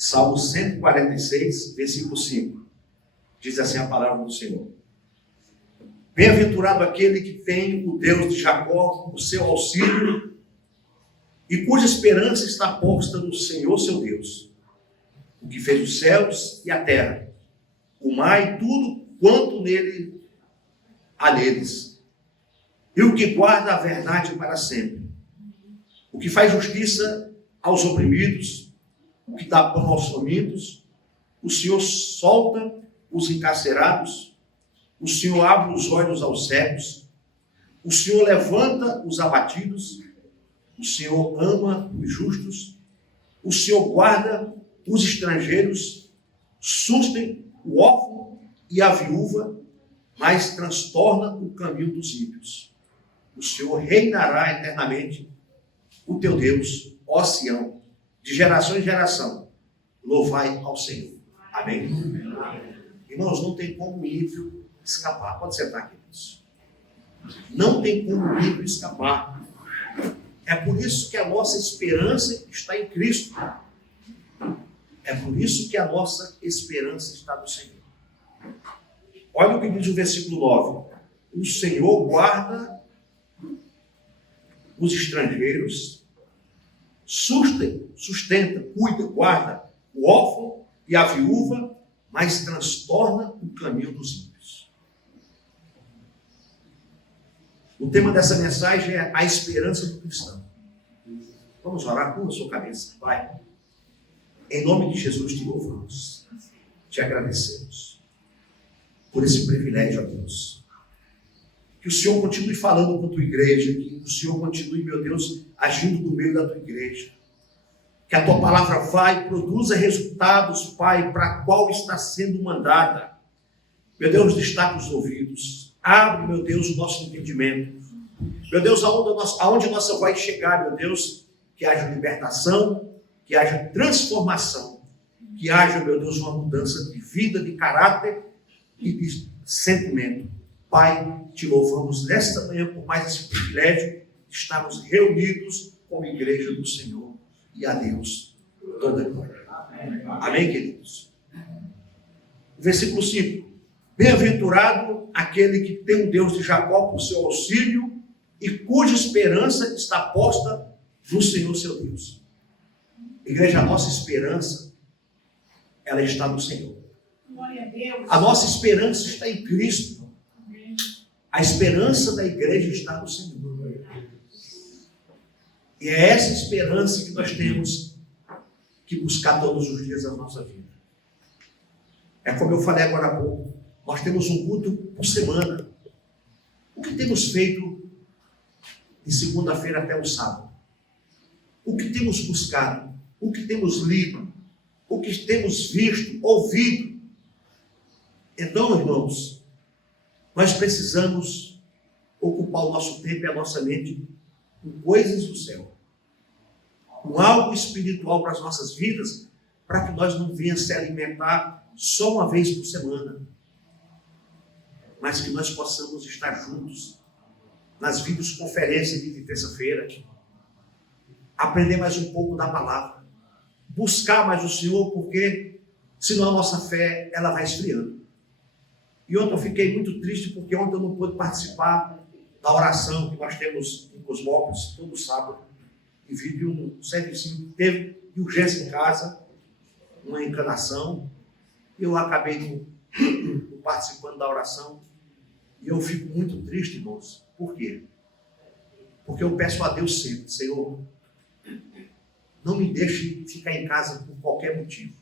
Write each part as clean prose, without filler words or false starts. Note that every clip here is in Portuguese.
Salmo 146, versículo 5. Diz assim a palavra do Senhor: Bem-aventurado aquele que tem o Deus de Jacó, o seu auxílio, e cuja esperança está posta no Senhor seu Deus, o que fez os céus e a terra, o mar e tudo quanto nele há neles, e o que guarda a verdade para sempre, o que faz justiça aos oprimidos, o que dá pão aos famintos. O Senhor solta os encarcerados, o Senhor abre os olhos aos cegos, o Senhor levanta os abatidos, o Senhor ama os justos, o Senhor guarda os estrangeiros, sustém o órfão e a viúva, mas transtorna o caminho dos ímpios. O Senhor reinará eternamente, o teu Deus, ó Sião, de geração em geração. Louvai ao Senhor. Amém? Irmãos, não tem como o ímpio escapar. Pode sentar, queridos. Não tem como o ímpio escapar. É por isso que a nossa esperança está em Cristo. É por isso que a nossa esperança está no Senhor. Olha o que diz o versículo 9. O Senhor guarda os estrangeiros, sustenta, cuida, guarda o órfão e a viúva, mas transtorna o caminho dos ímpios. O tema dessa mensagem é a esperança do cristão. Vamos orar com a sua cabeça. Pai, em nome de Jesus te louvamos, te agradecemos por esse privilégio, ó Deus. Que o Senhor continue falando com a tua igreja, que o Senhor continue, meu Deus, agindo no meio da tua igreja. Que a tua palavra vai e produza resultados, Pai, para a qual está sendo mandada. Meu Deus, destaca os ouvidos. Abre, meu Deus, o nosso entendimento. Meu Deus, aonde a nossa voz chegar, meu Deus, que haja libertação, que haja transformação, que haja, meu Deus, uma mudança de vida, de caráter e de sentimento. Pai, te louvamos nesta manhã por mais esse privilégio de estarmos reunidos como igreja do Senhor. E a Deus toda a glória. Amém, queridos? Versículo 5. Bem-aventurado aquele que tem o Deus de Jacó por seu auxílio e cuja esperança está posta no Senhor seu Deus. Igreja, a nossa esperança, ela está no Senhor. Glória a Deus. A nossa esperança está em Cristo. A esperança da igreja está no Senhor. E é essa esperança que nós temos que buscar todos os dias da nossa vida. É como eu falei agora há pouco, nós temos um culto por semana. O que temos feito de segunda-feira até o sábado? O que temos buscado? O que temos lido? O que temos visto, ouvido? Então, irmãos, nós precisamos ocupar o nosso tempo e a nossa mente com coisas do céu, com algo espiritual para as nossas vidas, para que nós não venhamos se alimentar só uma vez por semana, mas que nós possamos estar juntos nas videoconferências de terça-feira, aprender mais um pouco da palavra, buscar mais o Senhor, porque senão a nossa fé ela vai esfriando. E ontem eu fiquei muito triste, porque ontem eu não pude participar da oração que nós temos em Cosmópolis, todo sábado, e vi de um serviço que teve de urgência em casa, uma encanação, e eu acabei não participando da oração, e eu fico muito triste, irmãos. Por quê? Porque eu peço a Deus sempre: Senhor, não me deixe ficar em casa por qualquer motivo,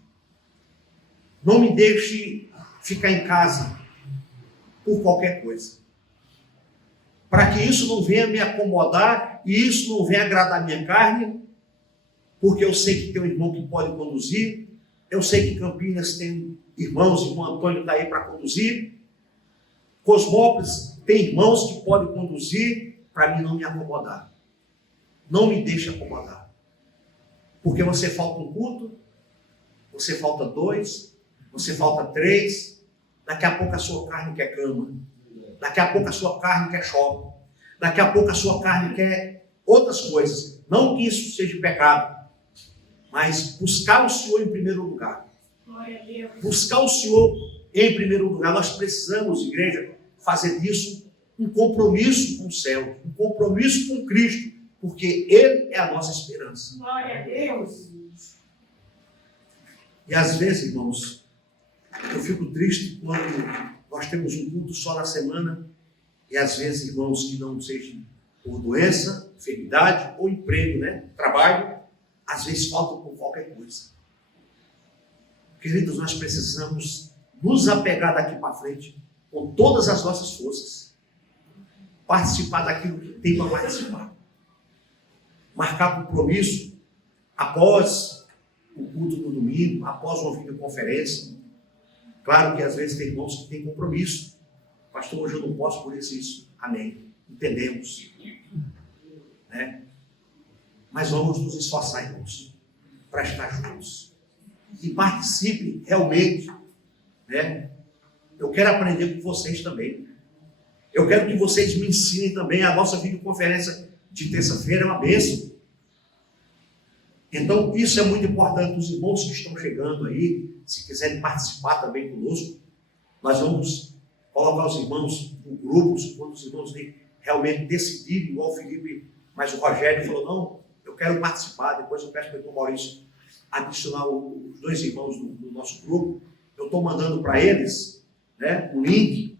não me deixe ficar em casa por qualquer coisa, para que isso não venha me acomodar e isso não venha agradar a minha carne, porque eu sei que tem um irmão que pode conduzir, eu sei que Campinas tem irmãos, irmão Antônio está aí para conduzir, Cosmópolis tem irmãos que podem conduzir, para mim não me acomodar. Não me deixe acomodar, porque você falta um culto, você falta 2, você falta 3, daqui a pouco a sua carne quer cama, daqui a pouco a sua carne quer shopping, daqui a pouco a sua carne quer outras coisas. Não que isso seja pecado, mas buscar o Senhor em primeiro lugar. Glória a Deus. Buscar o Senhor em primeiro lugar. Nós precisamos, igreja, fazer disso um compromisso com o céu, um compromisso com Cristo, porque Ele é a nossa esperança. Glória a Deus. E às vezes, irmãos, eu fico triste quando nós temos um culto só na semana, e às vezes, irmãos, que não sejam por doença, enfermidade ou emprego, né? Trabalho, às vezes faltam por qualquer coisa. Queridos, nós precisamos nos apegar daqui para frente com todas as nossas forças. Participar daquilo que tem para participar. Marcar compromisso após o culto do domingo, após uma videoconferência. Claro que às vezes tem irmãos que têm compromisso. Pastor, hoje eu não posso, por isso. Amém. Entendemos. Né? Mas vamos nos esforçar, irmãos, para estar juntos. E participe realmente. Né? Eu quero aprender com vocês também. Eu quero que vocês me ensinem também. A nossa videoconferência de terça-feira é uma bênção. Então, isso é muito importante. Os irmãos que estão chegando aí, se quiserem participar também conosco, nós vamos colocar os irmãos em grupos, quando os irmãos realmente decidirem, igual o Felipe, mas o Rogério falou, não, eu quero participar. Depois eu peço para o irmão Maurício adicionar os dois irmãos do nosso grupo. Eu estou mandando para eles, né, um link.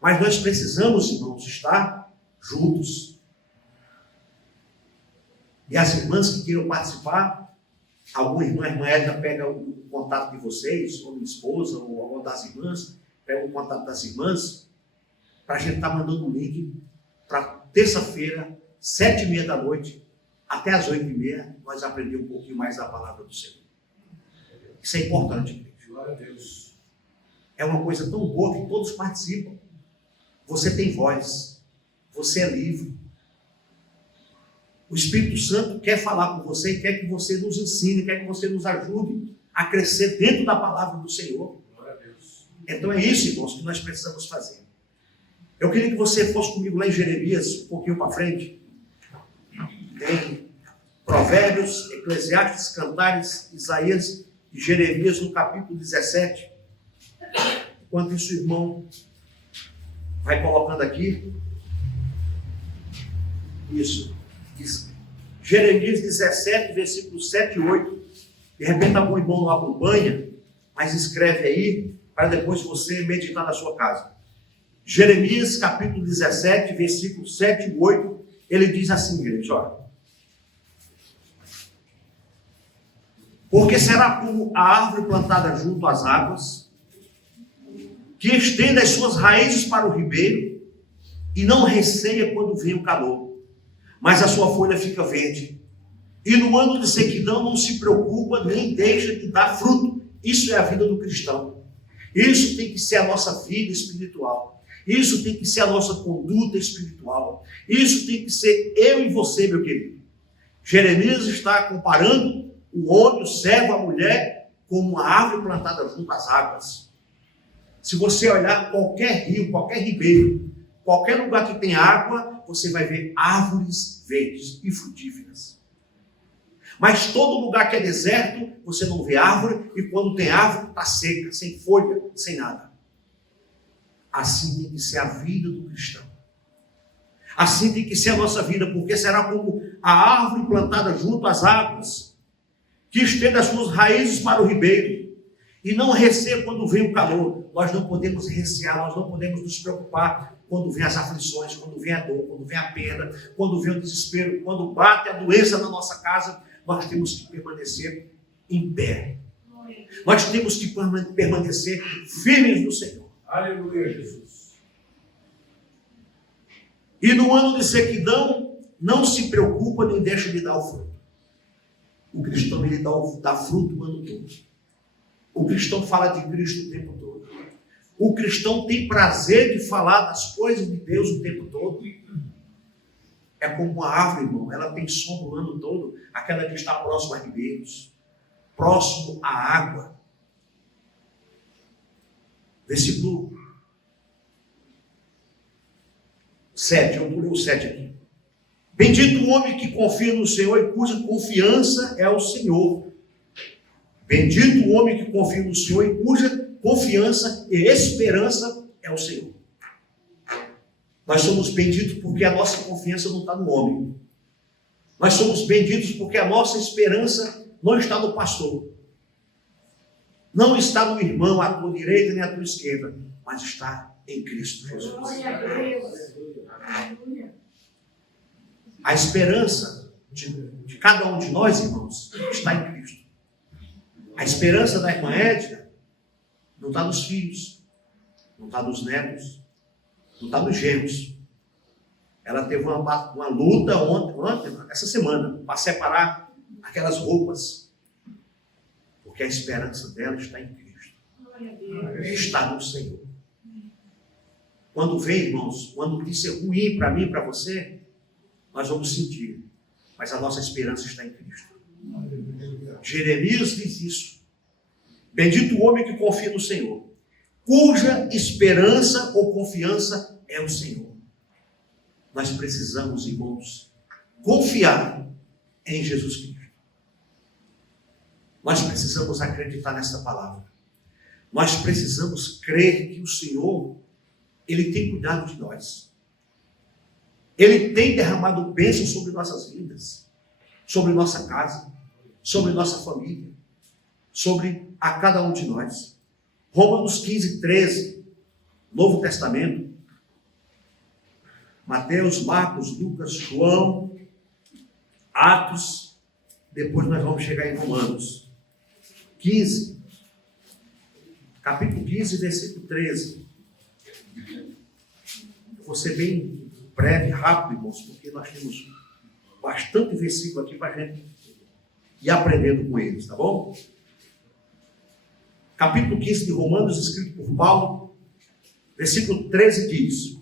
Mas nós precisamos, irmãos, estar juntos. E as irmãs que queiram participar, alguma irmã Edna pega o contato de vocês, ou minha esposa, ou alguma das irmãs, pega o contato das irmãs, para a gente estar mandando um link para terça-feira, 7h30 da noite, até as 8h30, nós aprendemos um pouquinho mais da palavra do Senhor. Isso é importante, igreja. Glória a Deus. É uma coisa tão boa que todos participam. Você tem voz, você é livre. O Espírito Santo quer falar com você e quer que você nos ensine, quer que você nos ajude a crescer dentro da palavra do Senhor. Glória a Deus. Então é isso, irmãos, que nós precisamos fazer. Eu queria que você fosse comigo lá em Jeremias, um pouquinho para frente. Tem Provérbios, Eclesiastes, Cantares, Isaías e Jeremias no capítulo 17. Enquanto isso, o irmão vai colocando aqui. Isso. Jeremias 17, versículos 7 e 8. De repente, algum irmão não acompanha, mas escreve aí, para depois você meditar na sua casa. Jeremias, capítulo 17, versículos 7 e 8, ele diz assim, igreja, olha. Porque será como a árvore plantada junto às águas, que estende as suas raízes para o ribeiro, e não receia quando vem o calor, mas a sua folha fica verde. E no ano de sequidão não se preocupa, nem deixa de dar fruto. Isso é a vida do cristão. Isso tem que ser a nossa vida espiritual. Isso tem que ser a nossa conduta espiritual. Isso tem que ser eu e você, meu querido. Jeremias está comparando o homem, o servo, a mulher, como uma árvore plantada junto às águas. Se você olhar qualquer rio, qualquer ribeiro, qualquer lugar que tem água, você vai ver árvores verdes e frutíferas. Mas todo lugar que é deserto, você não vê árvore, e quando tem árvore, está seca, sem folha, sem nada. Assim tem que ser a vida do cristão. Assim tem que ser a nossa vida, porque será como a árvore plantada junto às águas, que estende as suas raízes para o ribeiro, e não receia quando vem o calor. Nós não podemos recear, nós não podemos nos preocupar quando vem as aflições, quando vem a dor, quando vem a perda, quando vem o desespero, quando bate a doença na nossa casa. Nós temos que permanecer em pé. Nós temos que permanecer firmes no Senhor. Aleluia, Jesus. E no ano de sequidão, não se preocupa nem deixa de dar o fruto. O cristão, ele dá fruto o ano todo. O cristão fala de Cristo o tempo todo. O cristão tem prazer de falar das coisas de Deus o tempo todo. É como uma árvore, irmão. Ela tem sombra o ano todo. Aquela que está próxima a ribeiros, próximo à água. Versículo 7. Eu pulei o 7 aqui. Bendito o homem que confia no Senhor e cuja confiança é o Senhor. Bendito o homem que confia no Senhor e cuja confiança e esperança é o Senhor. Nós somos benditos porque a nossa confiança não está no homem. Nós somos benditos porque a nossa esperança não está no pastor. Não está no irmão à tua direita nem à tua esquerda, mas está em Cristo Jesus. Glória a Deus. Aleluia. A esperança de cada um de nós, irmãos, está em Cristo. A esperança da irmã Edna não está nos filhos, não está nos netos, não está nos gêmeos. Ela teve uma luta ontem, essa semana, para separar aquelas roupas. Porque a esperança dela está em Cristo. Glória a Deus. Está no Senhor. Quando vem, irmãos, uma notícia ruim para mim e para você, nós vamos sentir. Mas a nossa esperança está em Cristo. Jeremias diz isso. Bendito o homem que confia no Senhor, cuja esperança ou confiança é o Senhor. Nós precisamos, irmãos, confiar em Jesus Cristo. Nós precisamos acreditar nessa palavra. Nós precisamos crer que o Senhor, Ele tem cuidado de nós. Ele tem derramado bênção sobre nossas vidas, sobre nossa casa, sobre nossa família, sobre a cada um de nós. Romanos 15, 13, Novo Testamento, Mateus, Marcos, Lucas, João, Atos, depois nós vamos chegar em Romanos 15, capítulo 15, versículo 13. Eu vou ser bem breve, rápido, irmãos, porque nós temos bastante versículo aqui para a gente ir aprendendo com eles, tá bom? Capítulo 15 de Romanos, escrito por Paulo, versículo 13 diz: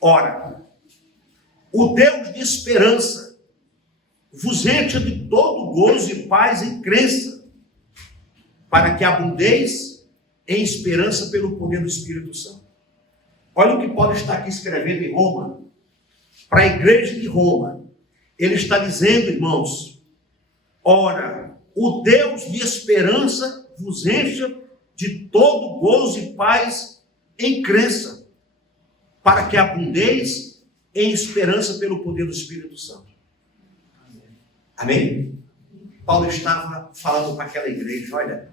ora, o Deus de esperança vos encha de todo gozo e paz em crença, para que abundeis em esperança pelo poder do Espírito Santo. Olha o que Paulo está aqui escrevendo em Roma, para a igreja de Roma. Ele está dizendo, irmãos, ora, o Deus de esperança vos encha de todo gozo e paz em crença, para que abundeis em esperança pelo poder do Espírito Santo. Amém? Paulo estava falando para aquela igreja, olha,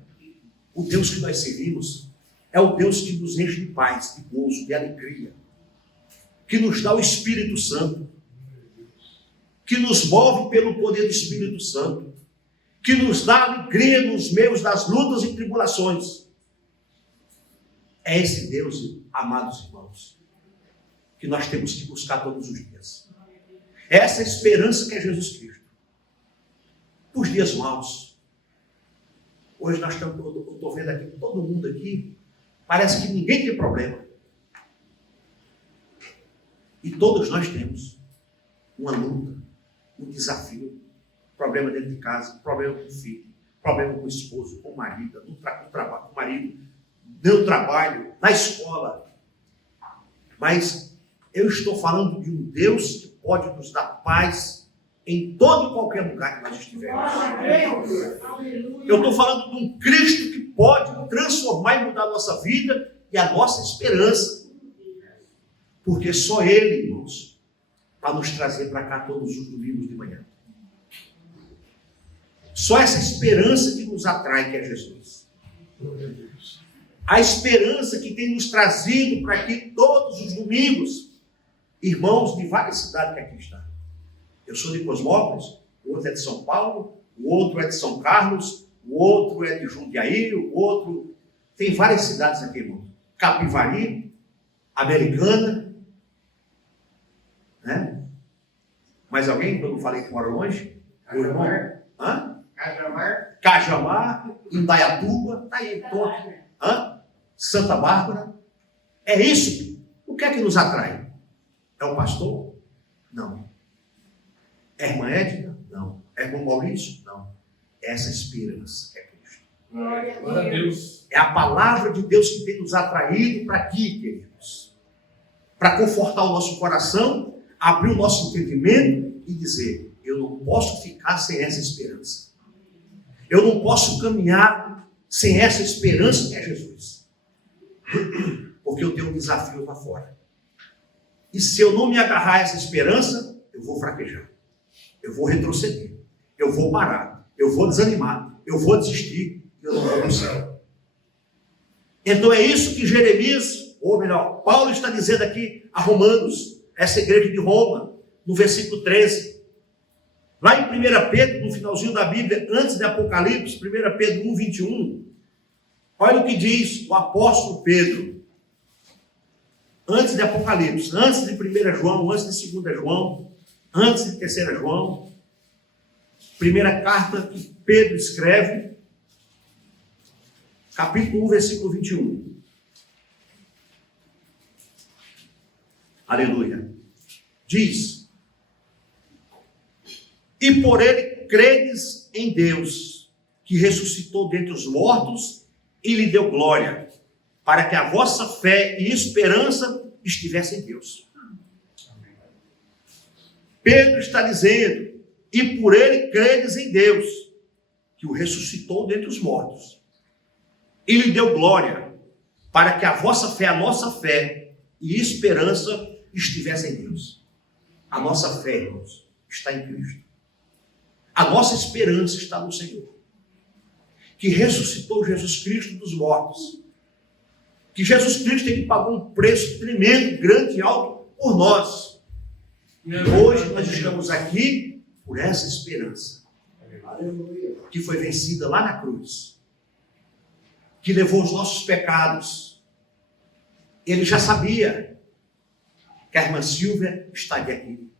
o Deus que nós servimos é o Deus que nos enche de paz, de gozo, de alegria, que nos dá o Espírito Santo, que nos move pelo poder do Espírito Santo, que nos dá alegria nos meios das lutas e tribulações. É esse Deus, amados irmãos, que nós temos que buscar todos os dias. É essa esperança que é Jesus Cristo. Os dias maus. Hoje eu estou vendo aqui, todo mundo aqui, parece que ninguém tem problema. E todos nós temos uma luta, um desafio, problema dentro de casa, problema com o filho, problema com o esposo, com o marido, com o marido, no trabalho, na escola. Mas eu estou falando de um Deus que pode nos dar paz em todo e qualquer lugar que nós estivermos. Glória a Deus. Aleluia. Eu estou falando de um Cristo que pode transformar e mudar a nossa vida e a nossa esperança. Porque só Ele, irmãos, para nos trazer para cá todos os domingos de manhã. Só essa esperança que nos atrai, que é Jesus. A esperança que tem nos trazido para aqui todos os domingos. Irmãos de várias cidades que aqui estão. Eu sou de Cosmópolis, o outro é de São Paulo, o outro é de São Carlos, o outro é de Jundiaí, o outro... Tem várias cidades aqui, irmão. Capivari, Americana, né? Mais alguém que eu não falei que mora longe? Cajamar. Hã? Cajamar. Cajamar, Indaiatuba, tá aí, tô aqui. Hã? Santa Bárbara. É isso. O que é que nos atrai? É o pastor? Não. É a irmã Edna? Não. É o irmão Maurício? Não. É essa esperança que é Cristo. Glória Glória a Deus. É a palavra de Deus que tem nos atraído para aqui, queridos. Para confortar o nosso coração, abrir o nosso entendimento e dizer, eu não posso ficar sem essa esperança. Eu não posso caminhar sem essa esperança que é Jesus. Porque eu tenho um desafio lá fora. E se eu não me agarrar a essa esperança, eu vou fraquejar. Eu vou retroceder. Eu vou parar. Eu vou desanimar. Eu vou desistir. E eu não vou no céu. Então é isso que Jeremias, ou melhor, Paulo está dizendo aqui a Romanos, essa igreja de Roma, no versículo 13. Lá em 1 Pedro, no finalzinho da Bíblia, antes de Apocalipse, 1 Pedro 1, 21, olha o que diz o apóstolo Pedro, antes de Apocalipse, antes de 1 João, antes de 2 João, antes de 3 João, primeira carta que Pedro escreve, capítulo 1, versículo 21. Aleluia. Diz: e por ele credes em Deus, que ressuscitou dentre os mortos e lhe deu glória, para que a vossa fé e esperança estivessem em Deus. Pedro está dizendo: e por ele credes em Deus, que o ressuscitou dentre os mortos e lhe deu glória, para que a vossa fé, a nossa fé e esperança estivessem em Deus. A nossa fé, irmãos, está em Cristo. A nossa esperança está no Senhor, que ressuscitou Jesus Cristo dos mortos, que Jesus Cristo ele pagou um preço tremendo, grande e alto por nós. E hoje nós estamos aqui por essa esperança, que foi vencida lá na cruz, que levou os nossos pecados. Ele já sabia que a irmã Silvia estaria aqui,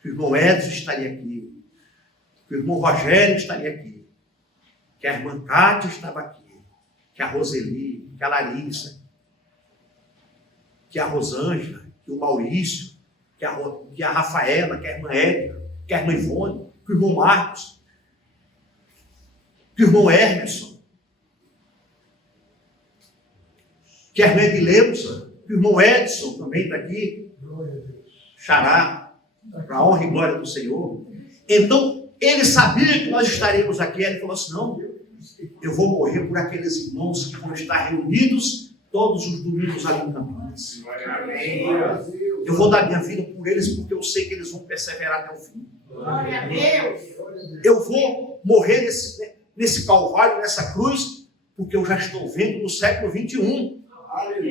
que o irmão Edson estaria aqui, que o irmão Rogério estaria aqui, que a irmã Cátia estava aqui, que a Roseli, que a Larissa, que a Rosângela, que o Maurício, que a Rafaela, que a irmã Érica, que a irmã Ivone, que o irmão Marcos, que o irmão Hermeson, que a irmã Edileuza, que o irmão Edson também está aqui, Xará, para a honra e glória do Senhor. Então, ele sabia que nós estaríamos aqui. Ele falou assim: não, eu vou morrer por aqueles irmãos que vão estar reunidos todos os domingos ali em Campinas. Eu vou dar minha vida por eles, porque eu sei que eles vão perseverar até o fim. Glória a Deus. Eu vou morrer nesse calvário, nessa cruz, porque eu já estou vendo no século 21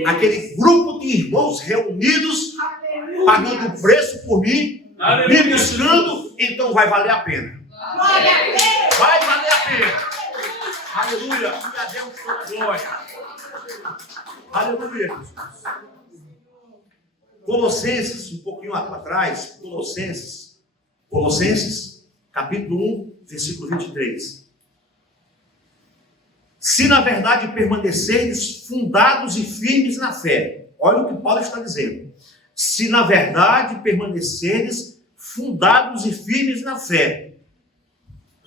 aquele grupo de irmãos reunidos, pagando o preço por mim, me buscando. Então vai valer a pena. Glória a Deus. Vai valer a pena. Aleluia. E a Deus toda glória. Aleluia, Jesus. Colossenses, um pouquinho atrás, Colossenses, capítulo 1, versículo 23. Se na verdade permanecerdes fundados e firmes na fé. Olha o que Paulo está dizendo. Se na verdade permanecerdes fundados e firmes na fé,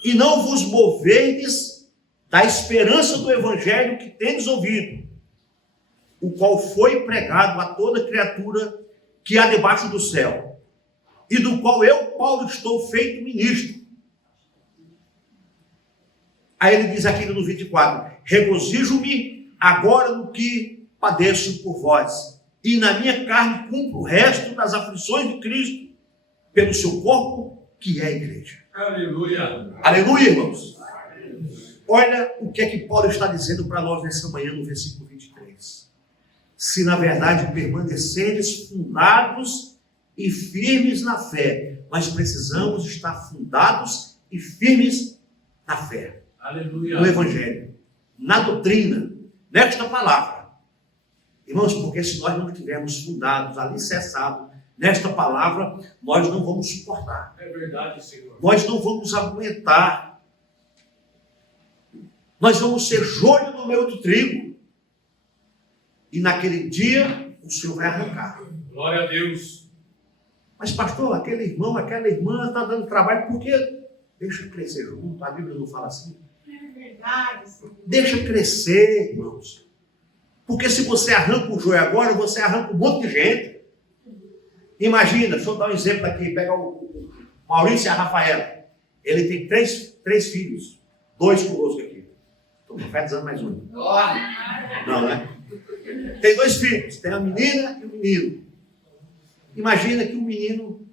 e não vos moverdes da esperança do evangelho que tendes ouvido, o qual foi pregado a toda criatura que há debaixo do céu, e do qual eu, Paulo, estou feito ministro. Aí ele diz aqui no 24: regozijo-me agora no que padeço por vós, e na minha carne cumpro o resto das aflições de Cristo, pelo seu corpo, que é a igreja. Aleluia. Aleluia, irmãos. Olha o que é que Paulo está dizendo para nós nessa manhã no versículo 23. Se na verdade permanecerdes fundados e firmes na fé. Nós precisamos estar fundados e firmes na fé. Aleluia. No evangelho, na doutrina, nesta palavra. Irmãos, porque se nós não estivermos fundados, alicerçados nesta palavra, nós não vamos suportar. É verdade, Senhor. Nós não vamos aguentar. Nós vamos ser joio no meio do trigo. E naquele dia, o Senhor vai arrancar. Glória a Deus. Mas pastor, aquele irmão, aquela irmã está dando trabalho, porque deixa crescer junto. A Bíblia não fala assim. É verdade, Senhor. Deixa crescer, irmãos. Porque se você arranca o joio agora, você arranca um monte de gente. Imagina, deixa eu dar um exemplo aqui. Pega o Maurício e a Rafaela. Ele tem três filhos. 2 conosco aqui. Estou profetizando mais um. Não, né? Tem 2 filhos, tem a menina e o menino. Imagina que o menino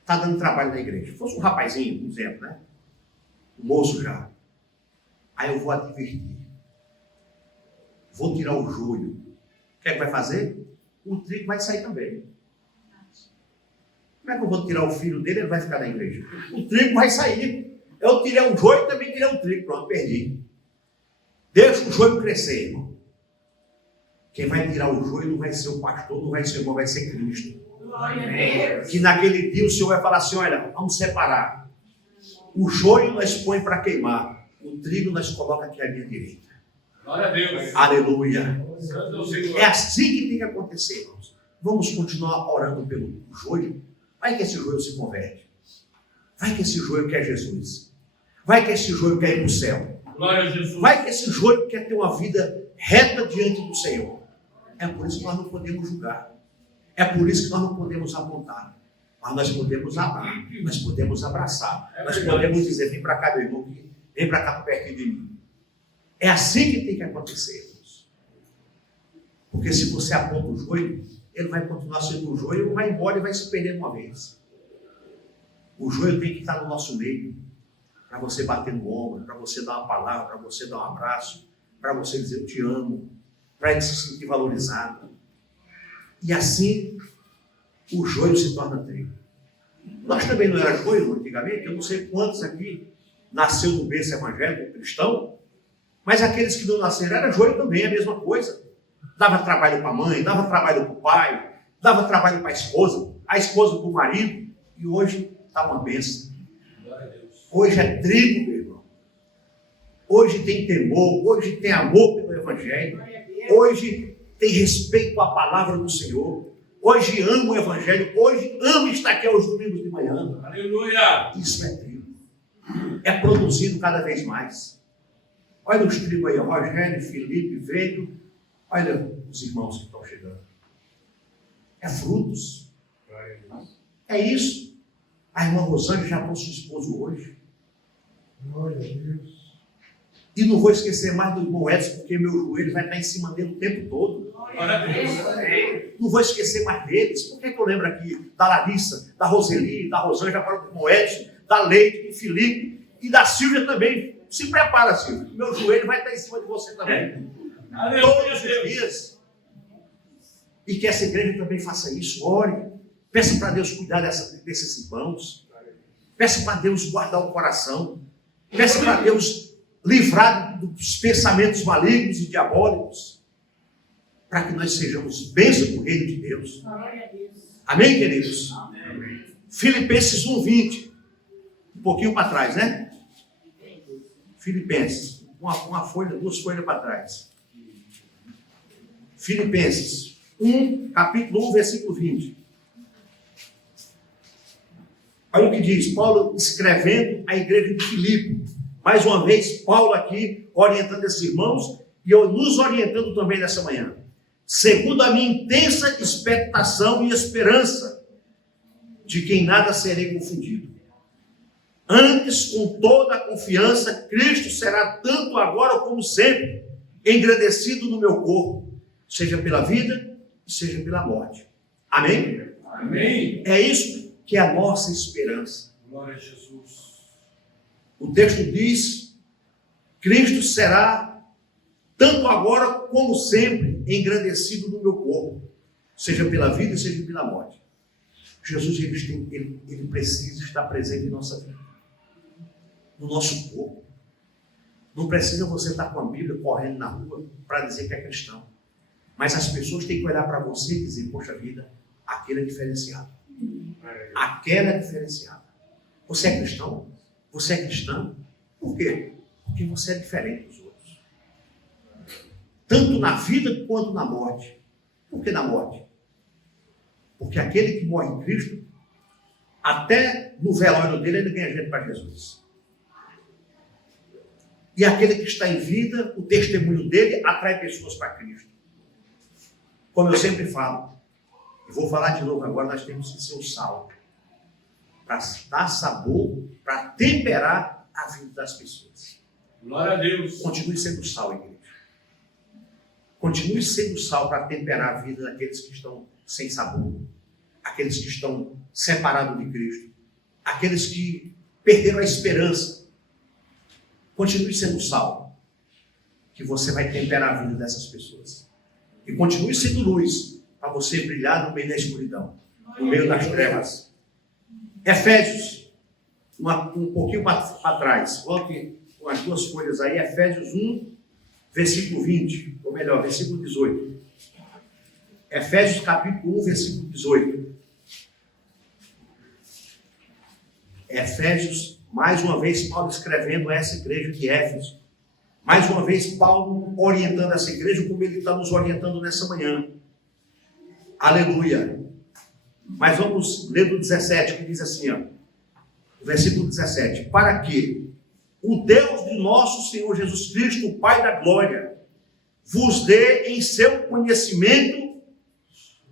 está dando trabalho na igreja. Se fosse um rapazinho, por exemplo, né? Um moço já. Aí eu vou advertir. Vou tirar o joio. O que é que vai fazer? O trigo vai sair também. Como é que eu vou tirar o filho dele? Ele vai ficar na igreja. O trigo vai sair. Eu tirei o joio e também tirei o trigo. Pronto, perdi. Deixa o joio crescer, irmão. Quem vai tirar o joio não vai ser o pastor, não vai ser o irmão, vai ser Cristo. Que naquele dia o Senhor vai falar assim: olha, vamos separar. O joio nós põe para queimar. O trigo nós coloca aqui à minha direita. Glória a Deus. Aleluia. Santo é o Senhor. É assim que tem que acontecer, irmãos. Vamos continuar orando pelo joio. Vai que esse joio se converte. Vai que esse joio quer Jesus. Vai que esse joio quer ir para o céu. Glória a Jesus. Vai que esse joio quer ter uma vida reta diante do Senhor. É por isso que nós não podemos julgar. É por isso que nós não podemos apontar. Mas nós podemos amar. Nós podemos abraçar. Nós podemos dizer: vem para cá, meu irmão. Vem para cá perto de mim. É assim que tem que acontecer, irmãos. Porque se você aponta o joio, ele vai continuar sendo o joio, ele vai embora e vai se perder uma vez. O joio tem que estar no nosso meio, para você bater no ombro, para você dar uma palavra, para você dar um abraço, para você dizer eu te amo, para ele se sentir valorizado. E assim, o joio se torna trigo. Nós também não era joio antigamente, eu não sei quantos aqui nasceu no berço evangélico cristão, mas aqueles que não nasceram era joio também, a mesma coisa. Dava trabalho para a mãe, dava trabalho para o pai, dava trabalho para a esposa para o marido, e hoje está uma bênção. Hoje é trigo, meu irmão. Hoje tem temor, hoje tem amor pelo Evangelho, hoje tem respeito à palavra do Senhor, hoje ama o Evangelho, hoje ama estar aqui aos domingos de manhã. Aleluia. Isso é trigo. É produzido cada vez mais. Olha os trigos aí, Rogério, Felipe, Veio. Olha os irmãos que estão chegando. É frutos. É isso. A irmã Rosângela já com seu esposo hoje. Glória a Deus. E não vou esquecer mais do irmão Edson, porque meu joelho vai estar em cima dele o tempo todo. Glória a Deus. Não vou esquecer mais deles. Por que eu lembro aqui da Larissa, da Roseli, da Rosângela, para o irmão Edson, da Leite, do Felipe e da Silvia também. Se prepara, Silvia. Meu joelho vai estar em cima de você também. Todos os dias. E que essa igreja também faça isso. Ore. Peça para Deus cuidar desses irmãos. Peça para Deus guardar o coração. Peça para Deus livrar dos pensamentos malignos e diabólicos. Para que nós sejamos bênção do reino de Deus. Amém, queridos? Amém. Filipenses 1:20. Um pouquinho para trás, né? Filipenses. Uma folha, 2 folhas para trás. Filipenses 1, capítulo 1, versículo 20. Olha o que diz Paulo escrevendo à igreja de Filipe. Mais uma vez, Paulo aqui orientando esses irmãos e eu nos orientando também nessa manhã. Segundo a minha intensa expectação e esperança, de que em nada serei confundido. Antes, com toda a confiança, Cristo será tanto agora como sempre engrandecido no meu corpo, seja pela vida e seja pela morte. Amém? Amém. É isso que é a nossa esperança. Glória a Jesus. O texto diz: Cristo será tanto agora como sempre engrandecido no meu corpo, seja pela vida e seja pela morte. Jesus ele precisa estar presente em nossa vida, no nosso corpo. Não precisa você estar com a Bíblia correndo na rua para dizer que é cristão. Mas as pessoas têm que olhar para você e dizer: poxa vida, aquele é diferenciado. Aquela é diferenciada. Você é cristão? Você é cristã? Por quê? Porque você é diferente dos outros. Tanto na vida quanto na morte. Por que na morte? Porque aquele que morre em Cristo, até no velório dele, ele ganha gente para Jesus. E aquele que está em vida, o testemunho dele atrai pessoas para Cristo. Como eu sempre falo, e vou falar de novo agora, nós temos que ser o sal, para dar sabor, para temperar a vida das pessoas. Glória a Deus. Continue sendo sal, igreja. Continue sendo sal para temperar a vida daqueles que estão sem sabor, aqueles que estão separados de Cristo, aqueles que perderam a esperança. Continue sendo sal, que você vai temperar a vida dessas pessoas. E continue sendo luz, para você brilhar no meio da escuridão, no meio das trevas. Efésios, um pouquinho para trás, volte com as duas folhas aí, Efésios 1, versículo 20, ou melhor, versículo 18. Efésios capítulo 1, versículo 18. Efésios, mais uma vez, Paulo escrevendo a essa igreja de Éfeso. Mais uma vez, Paulo orientando essa igreja, como ele está nos orientando nessa manhã. Aleluia. Mas vamos ler do 17, que diz assim, ó, versículo 17. Para que o Deus de nosso Senhor Jesus Cristo, o Pai da glória, vos dê em seu conhecimento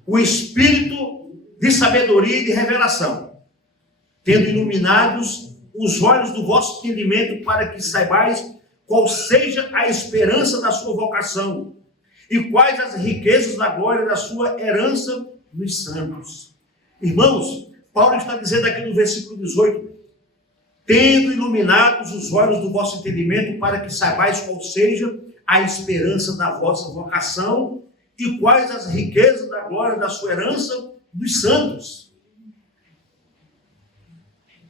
o espírito de sabedoria e de revelação, tendo iluminados os olhos do vosso entendimento, para que saibais qual seja a esperança da sua vocação e quais as riquezas da glória da sua herança nos santos. Irmãos, Paulo está dizendo aqui no versículo 18, tendo iluminados os olhos do vosso entendimento, para que saibais qual seja a esperança da vossa vocação e quais as riquezas da glória da sua herança dos santos.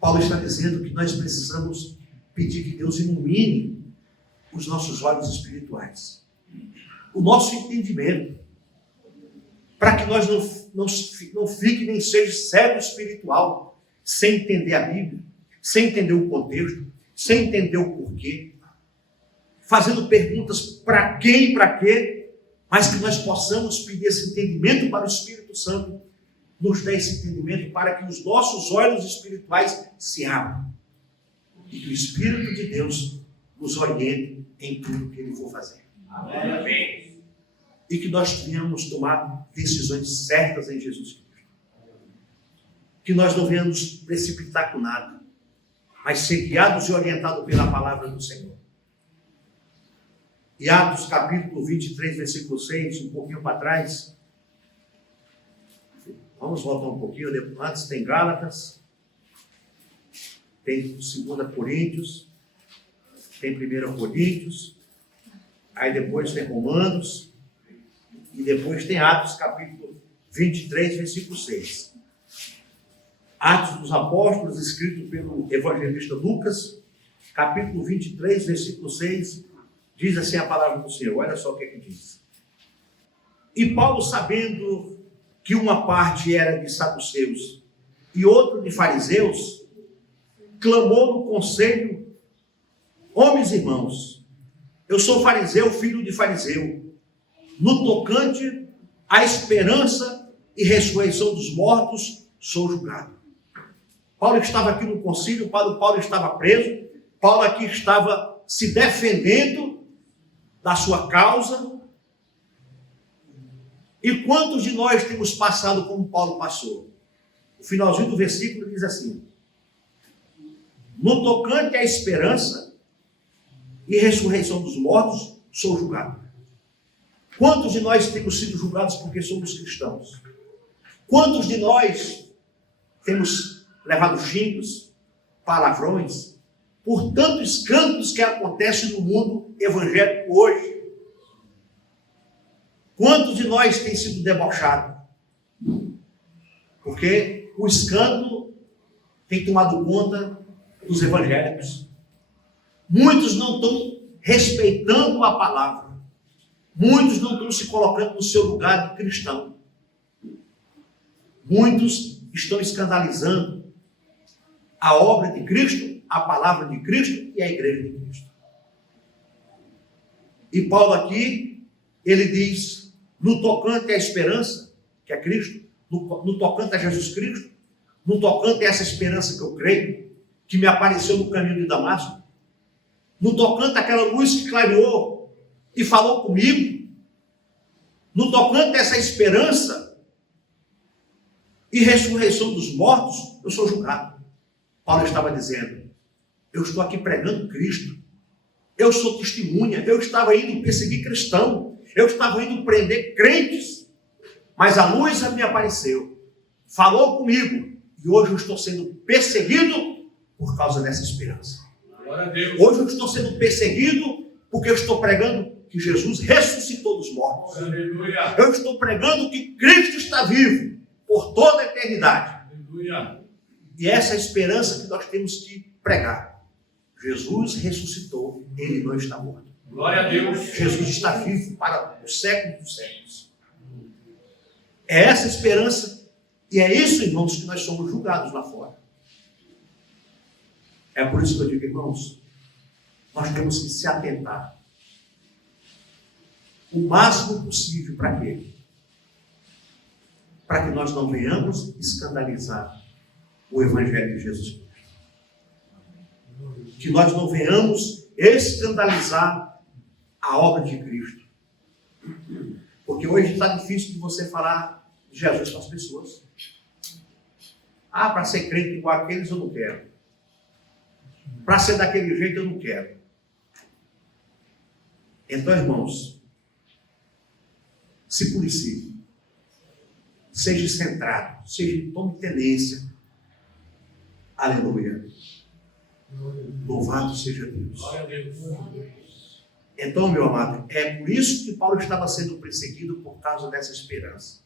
Paulo está dizendo que nós precisamos pedir que Deus ilumine os nossos olhos espirituais, o nosso entendimento, para que nós não fique nem seja cego espiritual, sem entender a Bíblia, sem entender o contexto, sem entender o porquê, fazendo perguntas para quem e para quê, mas que nós possamos pedir esse entendimento para o Espírito Santo, nos dê esse entendimento para que os nossos olhos espirituais se abram e que o Espírito de Deus nos oriente em tudo que Ele for fazer. Amém. E que nós venhamos tomar decisões certas em Jesus Cristo. Que nós não venhamos precipitar com nada, mas ser guiados e orientados pela palavra do Senhor. E Atos capítulo 23, versículo 6, um pouquinho para trás. Vamos voltar um pouquinho. Antes tem Gálatas, tem 2 Coríntios, tem 1 Coríntios, aí depois tem Romanos, e depois tem Atos capítulo 23, versículo 6. Atos dos Apóstolos, escrito pelo evangelista Lucas, capítulo 23, versículo 6, diz assim a palavra do Senhor. Olha só o que é que diz. E Paulo, sabendo que uma parte era de saduceus e outra de fariseus, clamou no conselho: homens e irmãos, eu sou fariseu, filho de fariseu. No tocante à esperança e ressurreição dos mortos, sou julgado. Paulo estava aqui no concílio, Paulo estava preso, Paulo aqui estava se defendendo da sua causa. E quantos de nós temos passado como Paulo passou? O finalzinho do versículo diz assim: no tocante à esperança e ressurreição dos mortos, sou julgado. Quantos de nós temos sido julgados porque somos cristãos? Quantos de nós temos levado xingos, palavrões, por tantos escândalos que acontecem no mundo evangélico hoje? Quantos de nós tem sido debochado? Porque o escândalo tem tomado conta dos evangélicos. Muitos não estão respeitando a palavra. Muitos não estão se colocando no seu lugar de cristão. Muitos estão escandalizando a obra de Cristo, a palavra de Cristo e a igreja de Cristo. E Paulo aqui, ele diz, no tocante à esperança, que é Cristo, no tocante a Jesus Cristo, no tocante a essa esperança que eu creio, que me apareceu no caminho de Damasco, no tocante àquela luz que clareou e falou comigo, no tocante a essa esperança e ressurreição dos mortos, eu sou julgado. Paulo estava dizendo: eu estou aqui pregando Cristo, Eu sou testemunha. Eu estava indo perseguir cristão. Eu estava indo prender crentes. Mas a luz me apareceu. Falou comigo. E hoje eu estou sendo perseguido por causa dessa esperança. Glória a Deus. Hoje eu estou sendo perseguido porque eu estou pregando que Jesus ressuscitou dos mortos. Aleluia. Eu estou pregando que Cristo está vivo por toda a eternidade. Aleluia. E essa é a esperança que nós temos que pregar. Jesus ressuscitou, ele não está morto. Glória a Deus. Jesus está vivo para os séculos dos séculos. É essa a esperança, e é isso, irmãos, que nós somos julgados lá fora. É por isso que eu digo, irmãos, nós temos que se atentar o máximo possível para quê? Para que nós não venhamos escandalizar o Evangelho de Jesus Cristo. Que nós não venhamos escandalizar a obra de Cristo. Porque hoje está difícil de você falar de Jesus para as pessoas. Ah, para ser crente igual aqueles eu não quero. Para ser daquele jeito eu não quero. Então, irmãos, se policie. Seja centrado. Tome tenência. Aleluia. Louvado seja Deus. Glória a Deus. Então, meu amado, é por isso que Paulo estava sendo perseguido por causa dessa esperança.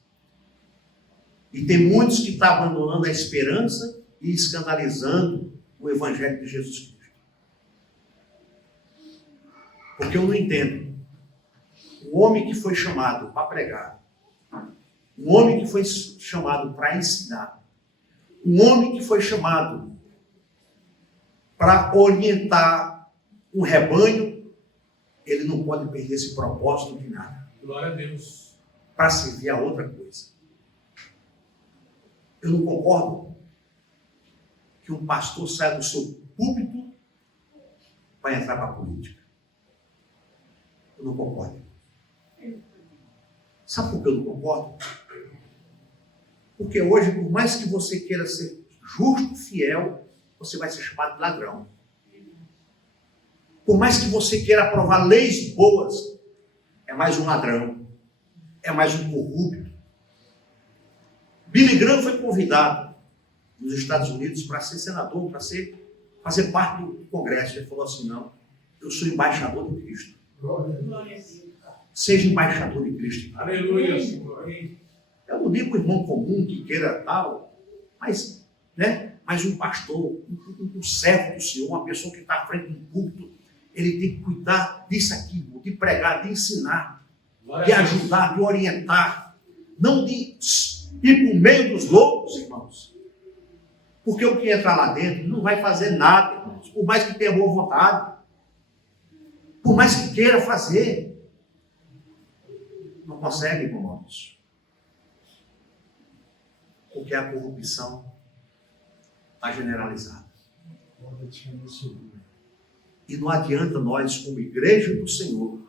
E tem muitos que estão abandonando a esperança e escandalizando o Evangelho de Jesus Cristo. Porque eu não entendo. O homem que foi chamado para pregar, um homem que foi chamado para ensinar, um homem que foi chamado para orientar um rebanho, ele não pode perder esse propósito de nada. Glória a Deus. Para servir a outra coisa. Eu não concordo que um pastor saia do seu púlpito para entrar para a política. Eu não concordo. Sabe por que eu não concordo? Porque hoje, por mais que você queira ser justo, fiel, você vai ser chamado de ladrão. Por mais que você queira aprovar leis boas, é mais um ladrão, é mais um corrupto. Billy Graham foi convidado nos Estados Unidos para ser senador, para fazer parte do Congresso. Ele falou assim, não, eu sou embaixador de Cristo. Glória a Deus. Seja embaixador de Cristo. Aleluia, Senhor. Eu não digo irmão comum que queira tal, mas um pastor, um servo do Senhor, uma pessoa que está à frente do púlpito, ele tem que cuidar disso aqui, de pregar, de ensinar, de ajudar, de orientar, não de ir para o meio dos loucos, irmãos. Porque o que entrar lá dentro não vai fazer nada, irmãos, por mais que tenha boa vontade, por mais que queira fazer, não consegue, irmãos. Porque a corrupção está generalizada. E não adianta nós, como igreja do Senhor,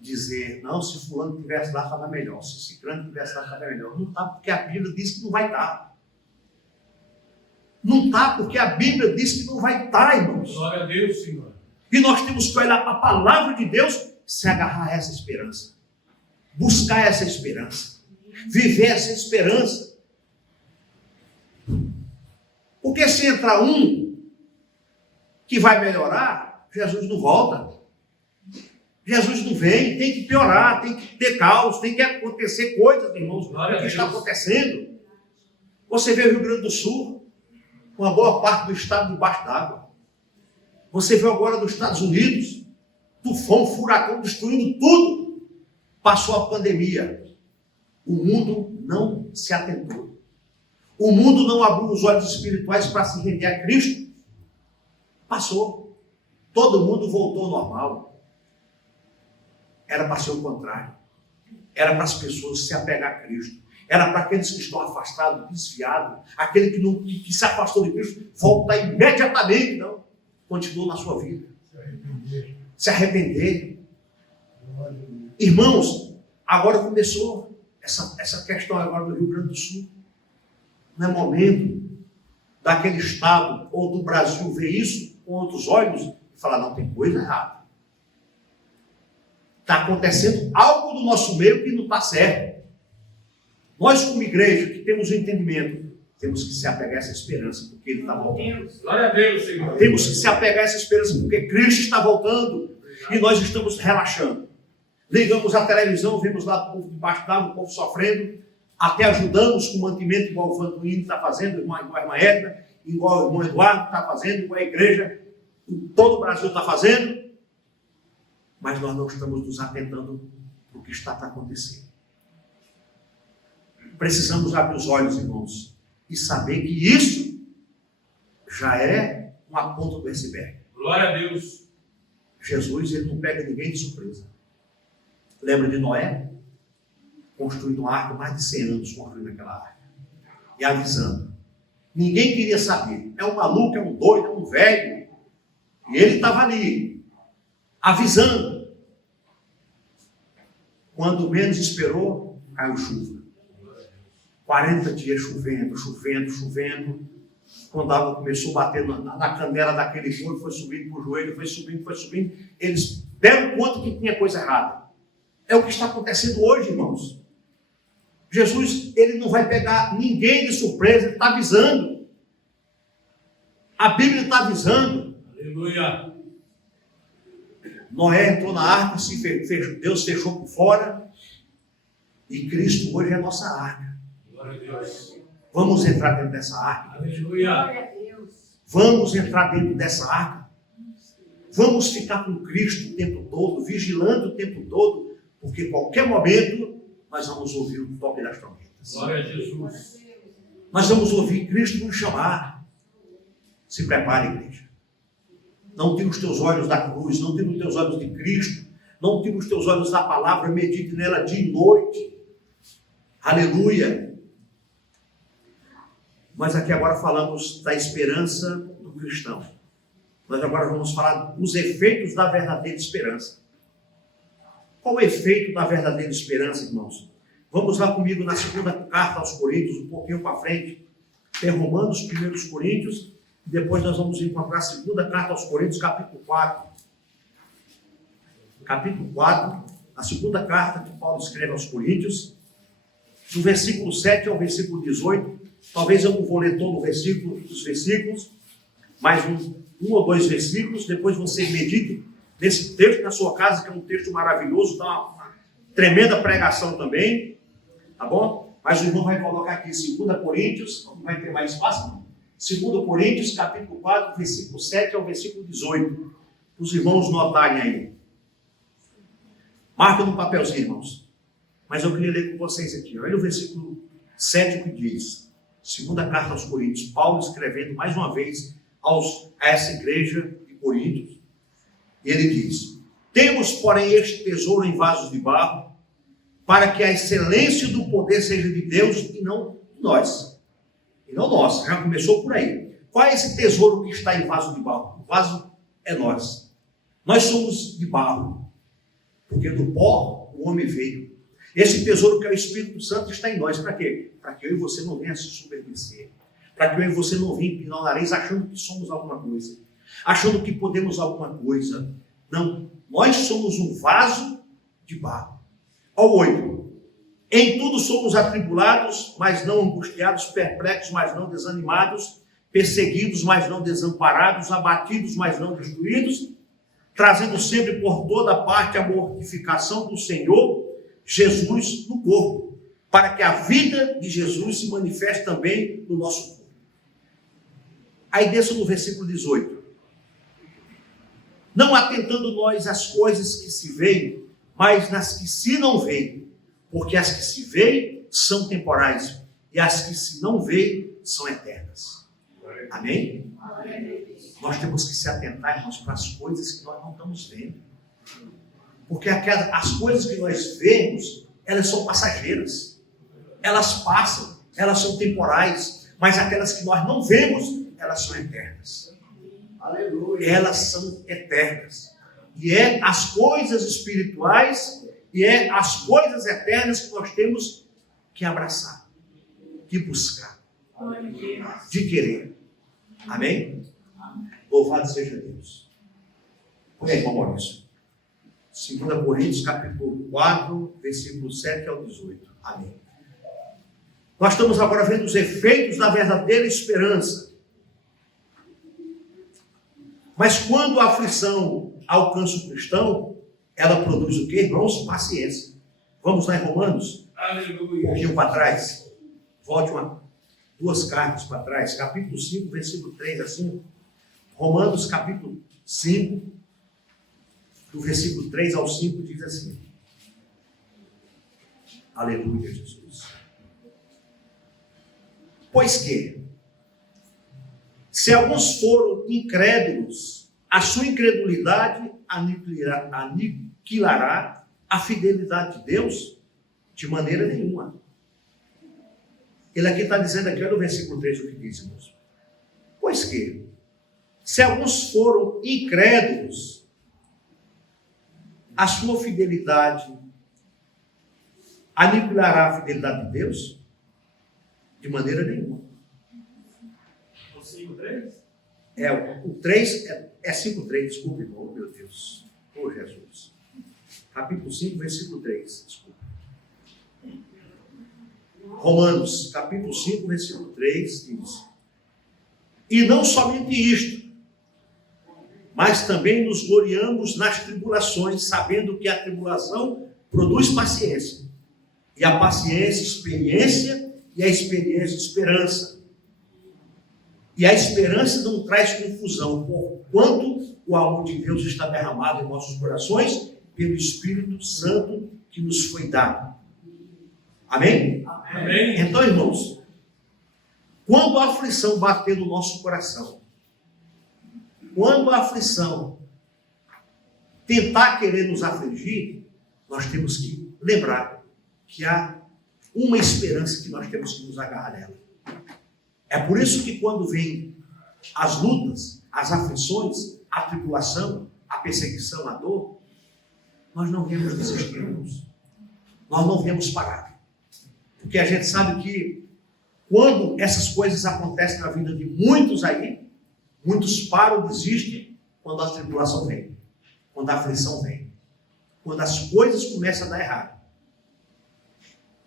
dizer, não, se fulano estivesse lá, estava melhor. Se ciclano estivesse lá, estava melhor. Não está, porque a Bíblia diz que não vai estar. Não está, porque a Bíblia diz que não vai estar, irmãos. Glória a Deus, Senhor. E nós temos que olhar para a palavra de Deus, se agarrar a essa esperança. Buscar essa esperança. Viver essa esperança. Porque se entrar um que vai melhorar, Jesus não volta. Jesus não vem, tem que piorar, tem que ter caos, tem que acontecer coisas, irmãos, o que está acontecendo. Você vê o Rio Grande do Sul, uma boa parte do estado debaixo d'água. Você vê agora nos Estados Unidos, tufão, furacão, destruindo tudo. Passou a pandemia. O mundo não se atentou. O mundo não abriu os olhos espirituais para se render a Cristo. Passou. Todo mundo voltou ao normal. Era para ser o contrário. Era para as pessoas se apegar a Cristo. Era para aqueles que estão afastados, desviados. Aquele que se afastou de Cristo, volta imediatamente. Não. Continua na sua vida. Se arrepender. Irmãos, agora começou essa questão agora do Rio Grande do Sul. Não é momento daquele estado ou do Brasil ver isso com outros olhos e e falar, não, tem coisa errada. Está acontecendo algo do nosso meio que não está certo. Nós, como igreja, que temos o entendimento, temos que se apegar a essa esperança, porque Ele está voltando. Glória a Deus, Senhor. Temos que se apegar a essa esperança, porque Cristo está voltando e nós estamos relaxando. Ligamos a televisão, vemos lá o povo debaixo d'água, o povo sofrendo, até ajudamos com mantimento, igual o Vantuíno está fazendo, igual a irmã Edna, igual o irmão Eduardo está fazendo, igual a igreja, todo o Brasil está fazendo, mas nós não estamos nos atentando para o que está para acontecer. Precisamos abrir os olhos, irmãos, e saber que isso já é uma ponta do iceberg. Glória a Deus. Jesus, ele não pega ninguém de surpresa. Lembra de Noé? Construindo uma arca, mais de 100 anos construindo aquela arca. E avisando. Ninguém queria saber. É um maluco, é um doido, é um velho. E ele estava ali, avisando. Quando menos esperou, caiu chuva. 40 dias chovendo, chovendo, chovendo. Quando a água começou a bater na canela daquele fogo, foi subindo para o joelho, foi subindo. Eles deram conta que tinha coisa errada. É o que está acontecendo hoje, irmãos. Jesus, ele não vai pegar ninguém de surpresa, ele está avisando. A Bíblia está avisando. Aleluia. Noé entrou na arca, Deus fechou por fora. E Cristo hoje é a nossa arca. Glória a Deus. Vamos entrar dentro dessa arca. Aleluia. Glória a Deus. Vamos entrar dentro dessa arca. Vamos ficar com Cristo o tempo todo, vigilando o tempo todo, porque qualquer momento nós vamos ouvir o toque das trombetas. Glória a Jesus. Nós vamos ouvir Cristo nos chamar. Se prepare, igreja. Não tire os teus olhos da cruz, não tire os teus olhos de Cristo, não tire os teus olhos da palavra, medite nela dia e noite. Aleluia. Mas aqui agora falamos da esperança do cristão. Nós agora vamos falar dos efeitos da verdadeira esperança. Qual o efeito da verdadeira esperança, irmãos? Vamos lá comigo na segunda carta aos Coríntios, um pouquinho para frente. Tem Romanos, 1 Coríntios, e depois nós vamos encontrar a segunda carta aos Coríntios, capítulo 4. Capítulo 4, a segunda carta que Paulo escreve aos Coríntios, do versículo 7 ao versículo 18. Talvez eu não vou ler todo o versículo, os versículos, mas um ou dois versículos, depois você medite nesse texto na sua casa, que é um texto maravilhoso, dá uma tremenda pregação também, tá bom? Mas o irmão vai colocar aqui 2 Coríntios, não vai ter mais espaço não. 2 Coríntios, capítulo 4, versículo 7 ao versículo 18, os irmãos notarem aí. Marca no papelzinho, irmãos. Mas eu queria ler com vocês aqui, olha o versículo 7 que diz, segunda carta aos Coríntios, Paulo escrevendo mais uma vez a essa igreja de Coríntios, e ele diz: temos, porém, este tesouro em vasos de barro, para que a excelência do poder seja de Deus e não de nós. E não nossa, já começou por aí. Qual é esse tesouro que está em vaso de barro? O vaso é nós. Nós somos de barro, porque do pó o homem veio. Esse tesouro que é o Espírito Santo está em nós. Para quê? Para que eu e você não venha se submeter. Para que eu e você não venha empinar o nariz achando que somos alguma coisa. Achando que podemos alguma coisa. Não. Nós somos um vaso de barro. Ao 8. Em tudo somos atribulados, mas não angustiados, perplexos, mas não desanimados, perseguidos, mas não desamparados, abatidos, mas não destruídos, trazendo sempre por toda parte a mortificação do Senhor Jesus no corpo, para que a vida de Jesus se manifeste também no nosso corpo. Aí desça no versículo 18. Não atentando nós às coisas que se veem, mas nas que se não veem, porque as que se veem são temporais, e as que se não veem são eternas. Amém? Nós temos que se atentar, irmãos, para as coisas que nós não estamos vendo. Porque as coisas que nós vemos, elas são passageiras. Elas passam, elas são temporais. Mas aquelas que nós não vemos, elas são eternas. Aleluia. Elas são eternas. E é as coisas espirituais e é as coisas eternas que nós temos que abraçar, que buscar, de querer. Amém? Louvado seja Deus. Põe aí, irmão Maurício. 2 Coríntios, capítulo 4, versículo 7 ao 18. Amém. Nós estamos agora vendo os efeitos da verdadeira esperança. Mas quando a aflição alcança o cristão, ela produz o quê, irmãos? Paciência. Vamos lá em Romanos, um pouquinho para trás. Volte duas cartas para trás. Capítulo 5, versículo 3 a 5. Romanos, capítulo 5, do versículo 3 ao 5, diz assim. Aleluia, Jesus. Pois que, se alguns foram incrédulos, a sua incredulidade aniquilará a fidelidade de Deus? De maneira nenhuma. Ele aqui está dizendo aqui, olha o versículo 3, o que diz, irmãos. Pois que, se alguns foram incrédulos, a sua fidelidade aniquilará a fidelidade de Deus? De maneira nenhuma. O 5:3? O 3 é 5:3, desculpe, irmão, meu Deus. Ô Jesus. Capítulo 5, versículo 3, desculpe. Romanos, capítulo 5, versículo 3, diz: E não somente isto, mas também nos gloriamos nas tribulações, sabendo que a tribulação produz paciência, e a paciência, experiência, e a experiência, esperança. E a esperança não traz confusão, porquanto o amor de Deus está derramado em nossos corações pelo Espírito Santo que nos foi dado. Amém? Amém. Então, irmãos, quando a aflição bater no nosso coração, quando a aflição tentar querer nos afligir, nós temos que lembrar que há uma esperança que nós temos que nos agarrar nela. É por isso que quando vem as lutas, as aflições, a tribulação, a perseguição, a dor, nós não viemos desistir, irmãos. Nós não viemos parar. Porque a gente sabe que quando essas coisas acontecem na vida de muitos aí, muitos param, desistem quando a tribulação vem, quando a aflição vem, quando as coisas começam a dar errado.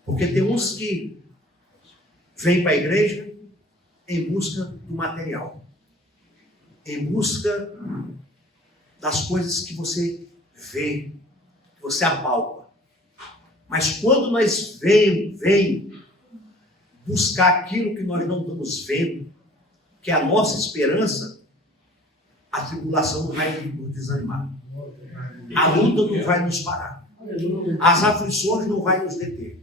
Porque tem uns que vêm para a igreja em busca do material, em busca das coisas que você vê, que você apalpa. Mas quando nós vem buscar aquilo que nós não estamos vendo, que é a nossa esperança, a tribulação não vai nos desanimar. A luta não vai nos parar. As aflições não vai nos deter.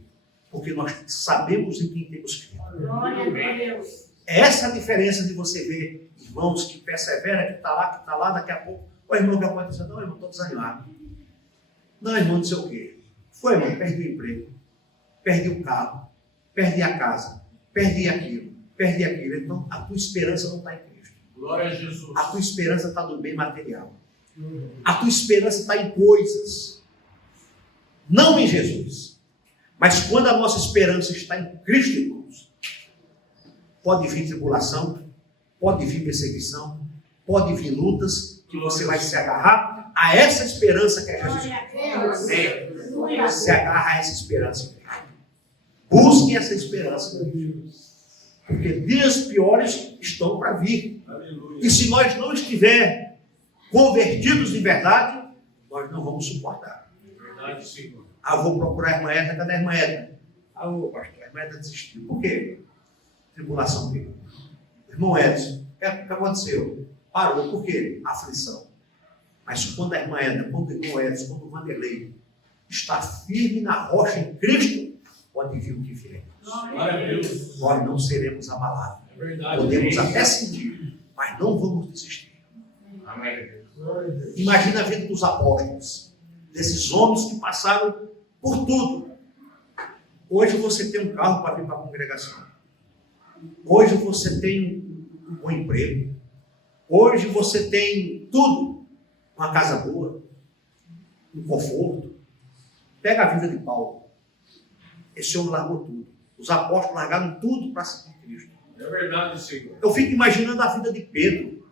Porque nós sabemos em quem temos crido. Glória a Deus. É essa a diferença de você ver irmãos que perseveram, que está lá, daqui a pouco. Ô irmão, o que aconteceu? Não, irmão, estou desanimado. Não, irmão, não sei o quê. Foi, irmão, perdi o emprego, perdi o carro, perdi a casa, perdi aquilo. Então, a tua esperança não está em Cristo. Glória a Jesus. A tua esperança está no bem material. A tua esperança está em coisas, não em Jesus. Mas quando a nossa esperança está em Cristo, irmãos, pode vir tribulação, pode vir perseguição, pode vir lutas, que você vai se agarrar a essa esperança que é Jesus. Glória a Deus. Se agarra a essa esperança. Busque essa esperança. Porque dias piores estão para vir. Aleluia. E se nós não estiver convertidos de verdade, nós não vamos suportar. Verdade, Senhor. Vou procurar a irmã Edna. Cadê a irmã Edna? Pastor, a irmã Edna desistiu. Por quê? Tribulação dele. Irmão Edson, o que aconteceu? Parou. Por quê? Aflição. Mas quando a irmã Edna, quando o irmão Edson, quando o Vanderlei está firme na rocha em Cristo, pode vir o que vier. Glória a Deus. Nós não seremos abalados. É verdade. Podemos até sentir, mas não vamos desistir. Amém. Imagina a vida dos apóstolos, desses homens que passaram por tudo. Hoje você tem um carro para vir para a congregação. Hoje você tem um bom emprego. Hoje você tem tudo. Uma casa boa, um conforto. Pega a vida de Paulo. Esse homem largou tudo. Os apóstolos largaram tudo para seguir Cristo. É verdade, Senhor. Eu fico imaginando a vida de Pedro.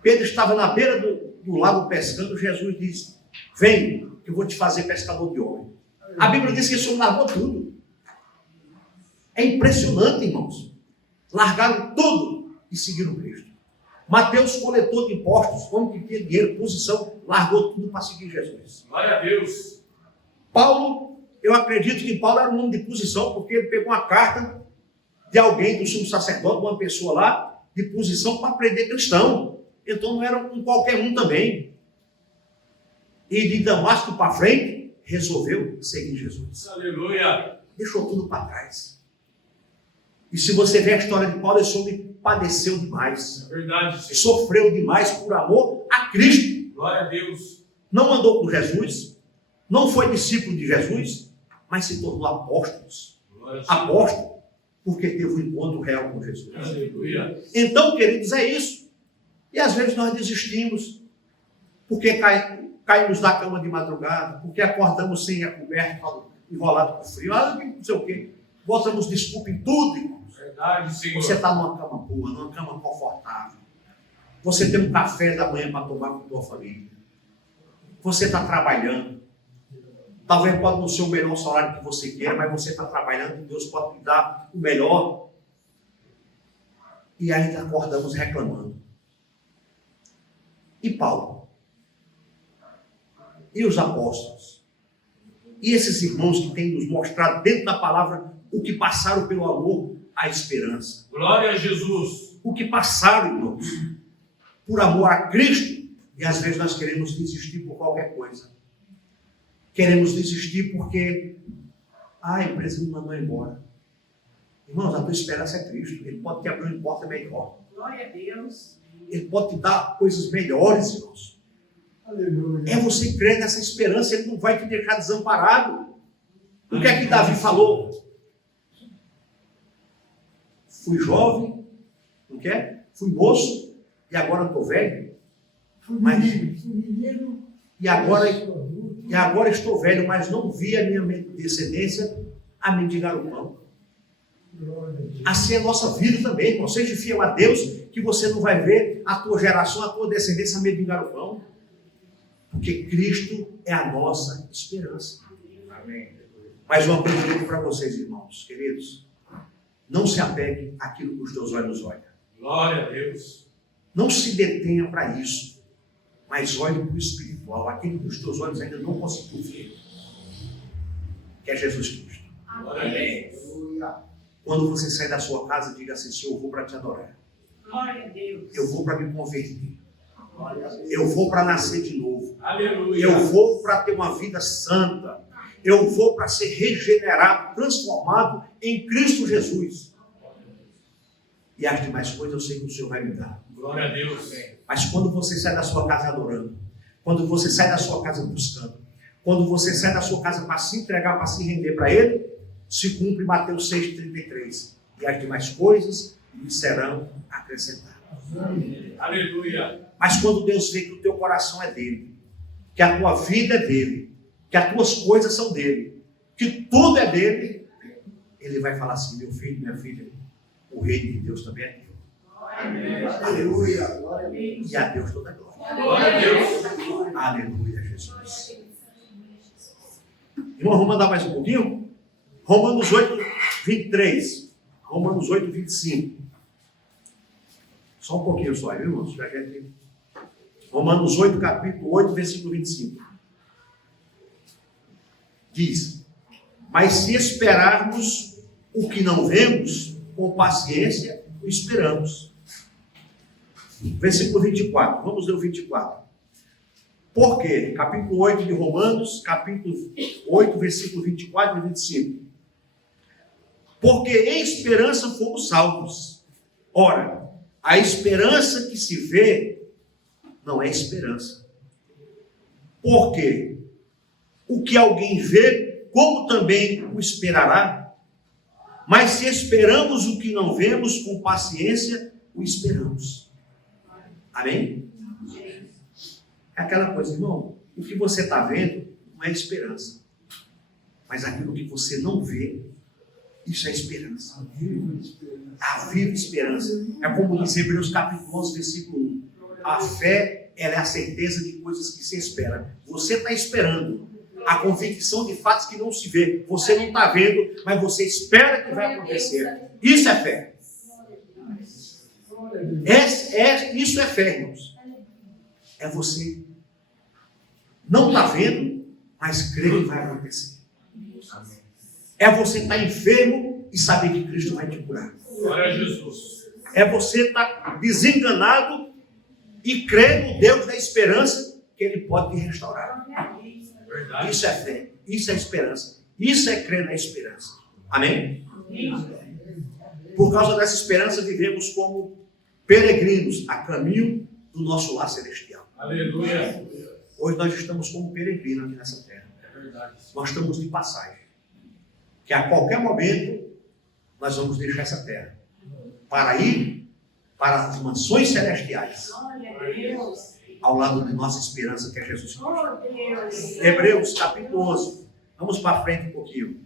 Pedro estava na beira no lago pescando, Jesus disse: vem, que eu vou te fazer pescador de homem. A Bíblia diz que esse homem largou tudo. É impressionante, irmãos. Largaram tudo e seguiram Cristo. Mateus, coletor de impostos, homem que tinha dinheiro, posição, largou tudo para seguir Jesus. Glória a Deus. Paulo, eu acredito que Paulo era um homem de posição, porque ele pegou uma carta de alguém, do sumo sacerdote, de uma pessoa lá, de posição para prender cristão. Então não era um qualquer um também. E de Damasco para frente, resolveu seguir Jesus. Aleluia. Deixou tudo para trás. E se você ver a história de Paulo, esse homem padeceu demais. É verdade, Senhor. Sofreu demais por amor a Cristo. Glória a Deus. Não andou com Jesus, não foi discípulo de Jesus, mas se tornou apóstolos. Glória a Deus. Apóstolo, porque teve um encontro real com Jesus. Aleluia. Então, queridos, é isso. E às vezes nós desistimos, porque caímos da cama de madrugada, porque acordamos sem a coberta, enrolado com frio, não sei o quê. Botamos desculpa em tudo, irmãos. Verdade, Senhor. Você está numa cama boa, numa cama confortável. Você tem um café da manhã para tomar com a tua família. Você está trabalhando. Talvez pode não ser o melhor salário que você quer, mas você está trabalhando e Deus pode te dar o melhor. E ainda acordamos reclamando. E Paulo? E os apóstolos? E esses irmãos que têm nos mostrado dentro da palavra o que passaram pelo amor à esperança. Glória a Jesus. O que passaram, irmãos, por amor a Cristo. E às vezes nós queremos desistir por qualquer coisa. Queremos desistir porque a empresa me mandou embora. Irmãos, a tua esperança é Cristo. Ele pode te abrir uma porta melhor. Glória a Deus. Ele pode te dar coisas melhores, irmãos. Aleluia. É você crer nessa esperança. Ele não vai te deixar desamparado. O que é que Davi falou? Fui jovem, não quer? Fui moço e agora estou velho. Fui Mas- menino. E agora estou velho, mas não vi a minha descendência a mendigar o pão. Glória a Deus. Assim é a nossa vida também, irmão. Seja fiel a Deus, que você não vai ver a tua geração, a tua descendência a mendigar o pão. Porque Cristo é a nossa esperança. Amém. Mais uma coisa que eu digo para vocês, irmãos, queridos. Não se apegue àquilo que os teus olhos olham. Glória a Deus. Não se detenha para isso. Mas olhe para o espiritual, aquilo que os teus olhos ainda não conseguiu ver. Que é Jesus Cristo. Glória a Deus. Quando você sair da sua casa, diga assim: Senhor, eu vou para te adorar. Glória a Deus. Eu vou para me converter. Eu vou para nascer de novo. Aleluia. Eu vou para ter uma vida santa. Eu vou para ser regenerado, transformado em Cristo Jesus. E as demais coisas eu sei que o Senhor vai me dar. Glória a Deus. Mas quando você sai da sua casa adorando, quando você sai da sua casa buscando, quando você sai da sua casa para se entregar, para se render para Ele, se cumpre Mateus 6,33. E as demais coisas lhe serão acrescentadas. Aleluia. Mas quando Deus vê que o teu coração é dele, que a tua vida é dele, que as tuas coisas são dele, que tudo é dele, Ele vai falar assim: meu filho, minha filha, o reino de Deus também é teu. Aleluia. E a Deus toda a glória. Glória a Deus. Aleluia, Jesus. Irmão, vamos andar mais um pouquinho? Romanos 8, 23. Romanos 8, 25. Só um pouquinho só, viu, irmãos? Romanos 8, capítulo 8, versículo 25. Diz: mas se esperarmos o que não vemos, com paciência o esperamos. Versículo 24, vamos ler o 24. Por quê? Capítulo 8 de Romanos, capítulo 8, versículo 24 e 25. Porque em esperança fomos salvos. Ora, a esperança que se vê não é esperança. Por quê? O que alguém vê, como também o esperará? Mas se esperamos o que não vemos, com paciência o esperamos. Amém? É aquela coisa, irmão, o que você está vendo não é esperança. Mas aquilo que você não vê, isso é esperança. A viva esperança. É como diz Hebreus capítulo 11, versículo 1. A fé ela é a certeza de coisas que se esperam. Você está esperando a convicção de fatos que não se vê. Você não está vendo, mas você espera que vai acontecer. Isso é fé. Isso é fé, irmãos. É você não está vendo, mas crê que vai acontecer. É você estar enfermo e saber que Cristo vai te curar. Glória a Jesus. É você estar desenganado e crer no Deus da esperança que Ele pode te restaurar. Verdade. Isso é fé, isso é esperança, isso é crer na esperança. Amém? Por causa dessa esperança, vivemos como peregrinos a caminho do nosso lar celestial. Aleluia. Hoje nós estamos como peregrinos aqui nessa terra. É verdade. Nós estamos de passagem. Que a qualquer momento nós vamos deixar essa terra para ir para as mansões celestiais, Glória a Deus. ao lado de nossa esperança, que é Jesus Cristo. Oh, Deus. Hebreus capítulo 11. Vamos para frente um pouquinho.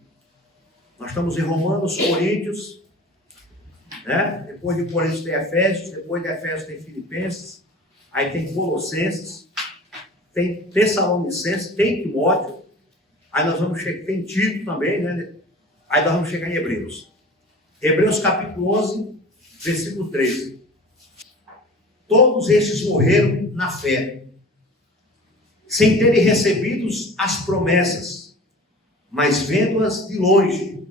Nós estamos em Romanos, Coríntios, né? Depois de Coríntios tem Efésios, depois de Efésios tem Filipenses, aí tem Colossenses, tem Tessalonicenses, tem Timóteo, aí nós vamos chegar, tem Tito também, né? Aí nós vamos chegar em Hebreus. Hebreus capítulo 11, versículo 13. Todos estes morreram na fé, sem terem recebido as promessas, mas vendo-as de longe,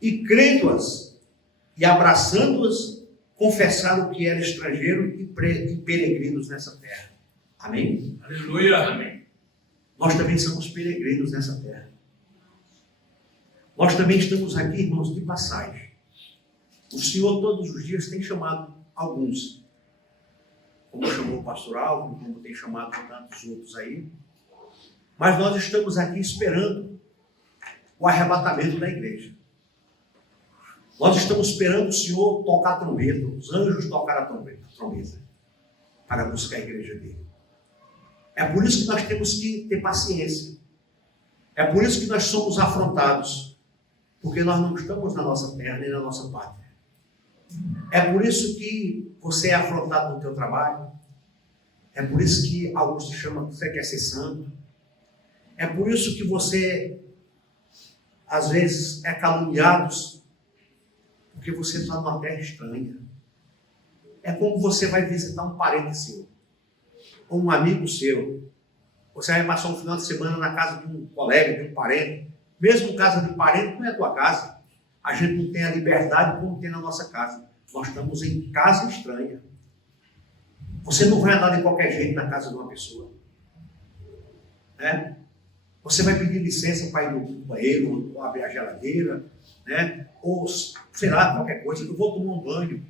e crendo-as, e abraçando-as, confessaram que eram estrangeiros e peregrinos nessa terra. Amém? Aleluia. Amém. Nós também somos peregrinos nessa terra. Nós também estamos aqui, irmãos, de passagem. O Senhor todos os dias tem chamado alguns, como chamou o pastor Alvo, como tem chamado tantos outros aí. Mas nós estamos aqui esperando o arrebatamento da igreja. Nós estamos esperando o Senhor tocar a trombeta, os anjos tocar a trombeta, para buscar a igreja dele. É por isso que nós temos que ter paciência. É por isso que nós somos afrontados, porque nós não estamos na nossa terra, nem na nossa pátria. É por isso que você é afrontado no teu trabalho. É por isso que alguns te chamam, você quer ser santo. É por isso que você, às vezes, é caluniado, porque você está numa terra estranha. É como você vai visitar um parente seu, ou um amigo seu. Você vai passar um final de semana na casa de um colega, de um parente. Mesmo casa de parente não é a tua casa. A gente não tem a liberdade como tem na nossa casa. Nós estamos em casa estranha. Você não vai andar de qualquer jeito na casa de uma pessoa. Né? Você vai pedir licença para ir no banheiro, ou abrir a geladeira, né? Ou, sei lá, qualquer coisa. Eu vou tomar um banho.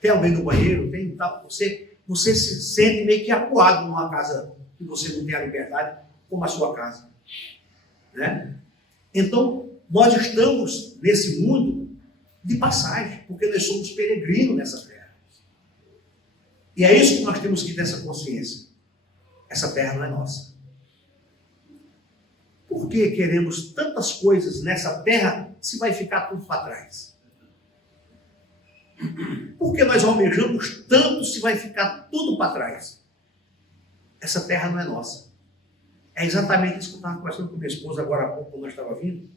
Tem alguém no banheiro? Tem, tá, você se sente meio que acuado numa casa que você não tem a liberdade, como a sua casa. Né? Então, nós estamos nesse mundo de passagem, porque nós somos peregrinos nessa terra. E é isso que nós temos que ter essa consciência. Essa terra não é nossa. Por que queremos tantas coisas nessa terra se vai ficar tudo para trás? Por que nós almejamos tanto se vai ficar tudo para trás? Essa terra não é nossa. É exatamente isso que eu estava conversando com minha esposa agora há pouco, quando nós estávamos vindo.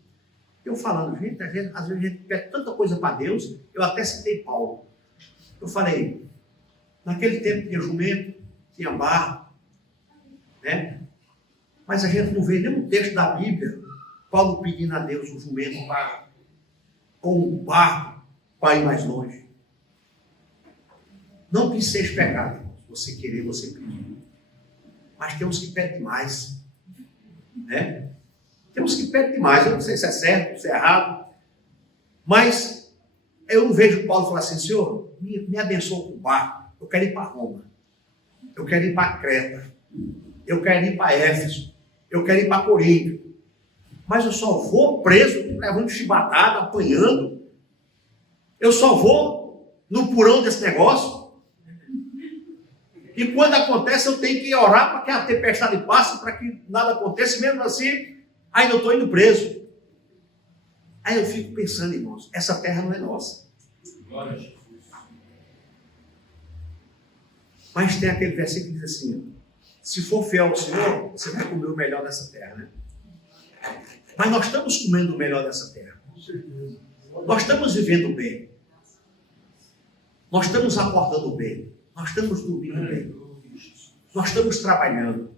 Eu falando, gente, às vezes a gente pede tanta coisa para Deus. Eu até citei Paulo. Eu falei, naquele tempo tinha jumento, tinha barco, né? Mas a gente não vê nenhum texto da Bíblia Paulo pedindo a Deus um jumento ou um barco para ir mais longe. Não que seja pecado, você querer, você pedir. Mas temos que pedir mais. Né? Temos que pedir demais. Eu não sei se é certo, se é errado, mas eu não vejo Paulo falar assim, Senhor, me abençoa com o barco, eu quero ir para Roma, eu quero ir para Creta, eu quero ir para Éfeso, eu quero ir para Corinto, mas eu só vou preso, levando chibatada, apanhando, eu só vou no porão desse negócio, e quando acontece eu tenho que orar para que a tempestade passe, para que nada aconteça, mesmo assim, ainda eu estou indo preso. Aí eu fico pensando, irmãos, essa terra não é nossa. Glória a Jesus. Mas tem aquele versículo que diz assim: se for fiel ao Senhor, você vai comer o melhor dessa terra, né? Mas nós estamos comendo o melhor dessa terra. Com certeza. Nós estamos vivendo bem. Nós estamos acordando bem. Nós estamos dormindo bem. Nós estamos trabalhando.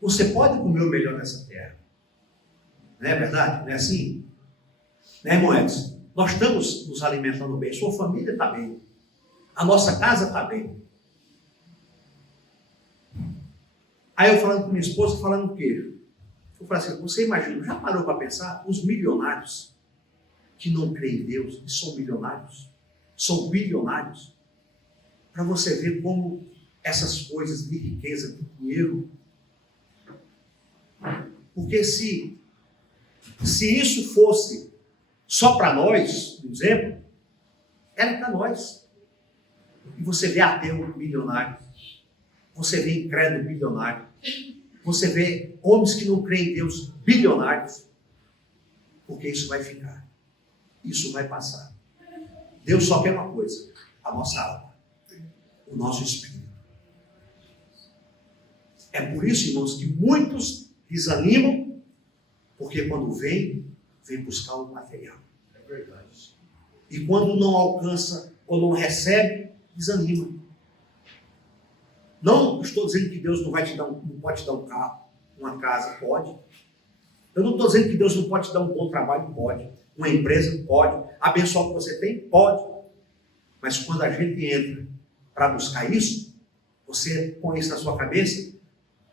Você pode comer o melhor dessa terra. Não é verdade? Não é assim? Né, irmão Edson? Nós estamos nos alimentando bem. Sua família está bem. A nossa casa está bem. Aí eu falando com minha esposa, falando o quê? Eu falei assim: você imagina, já parou para pensar? Os milionários que não creem em Deus e são milionários, são bilionários, para você ver como essas coisas de riqueza, de dinheiro. Porque se isso fosse só para nós, por exemplo, era para nós. E você vê ateu bilionário, você vê incrédulo bilionário, você vê homens que não creem em Deus bilionários, porque isso vai ficar, isso vai passar. Deus só quer uma coisa: a nossa alma, o nosso espírito. É por isso, irmãos, que muitos desanimam, porque quando vem buscar o material. É verdade. E quando não alcança ou não recebe, desanima. Não estou dizendo que Deus não pode te dar um carro, uma casa, pode. Eu não estou dizendo que Deus não pode te dar um bom trabalho, pode. Uma empresa, pode. Abençoar o que você tem, pode. Mas quando a gente entra para buscar isso, você põe isso na sua cabeça,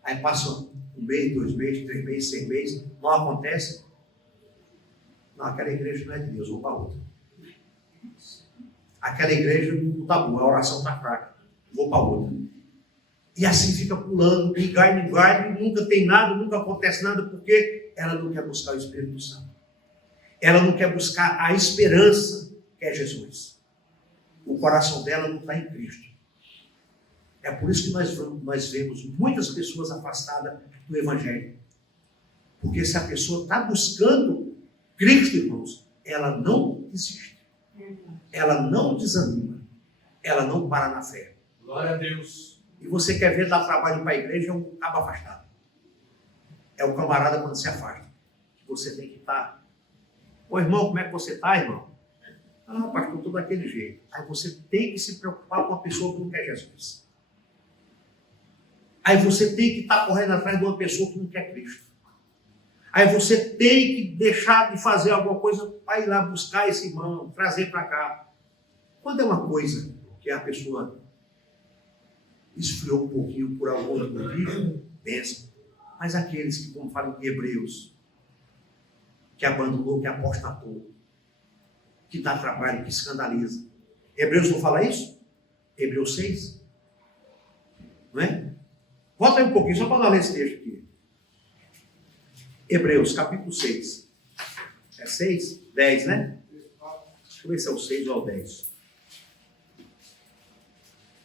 aí passa um mês, 2 meses, 3 meses, 6 meses, não acontece. Não, aquela igreja não é de Deus, vou para outra. Aquela igreja não está boa, a oração está fraca, vou para outra. E assim fica pulando, engaine, nunca tem nada, nunca acontece nada, porque ela não quer buscar o Espírito Santo. Ela não quer buscar a esperança que é Jesus. O coração dela não está em Cristo. É por isso que nós vemos muitas pessoas afastadas do Evangelho. Porque se a pessoa está buscando Cristo, irmãos, ela não desiste. Ela não desanima. Ela não para na fé. Glória a Deus. E você quer ver dar trabalho para a igreja, é um cabo afastado. É o camarada quando se afasta. Você tem que estar. Ô irmão, como é que você está, irmão? Ah, pastor, estou daquele jeito. Aí você tem que se preocupar com a pessoa que não quer Jesus. Aí você tem que estar correndo atrás de uma pessoa que não quer Cristo. Aí você tem que deixar de fazer alguma coisa para ir lá buscar esse irmão, trazer para cá. Quando é uma coisa que a pessoa esfriou um pouquinho por algum motivo, pensa. Mas aqueles que, como falam em Hebreus, que abandonou, que apostatou, que dá trabalho, que escandaliza. Hebreus não fala isso? Hebreus 6? Não é? Volta aí um pouquinho, só para nós ler esse texto aqui. Hebreus, capítulo 6. É 6? 10, né? Deixa eu ver se é o 6 ou o 10.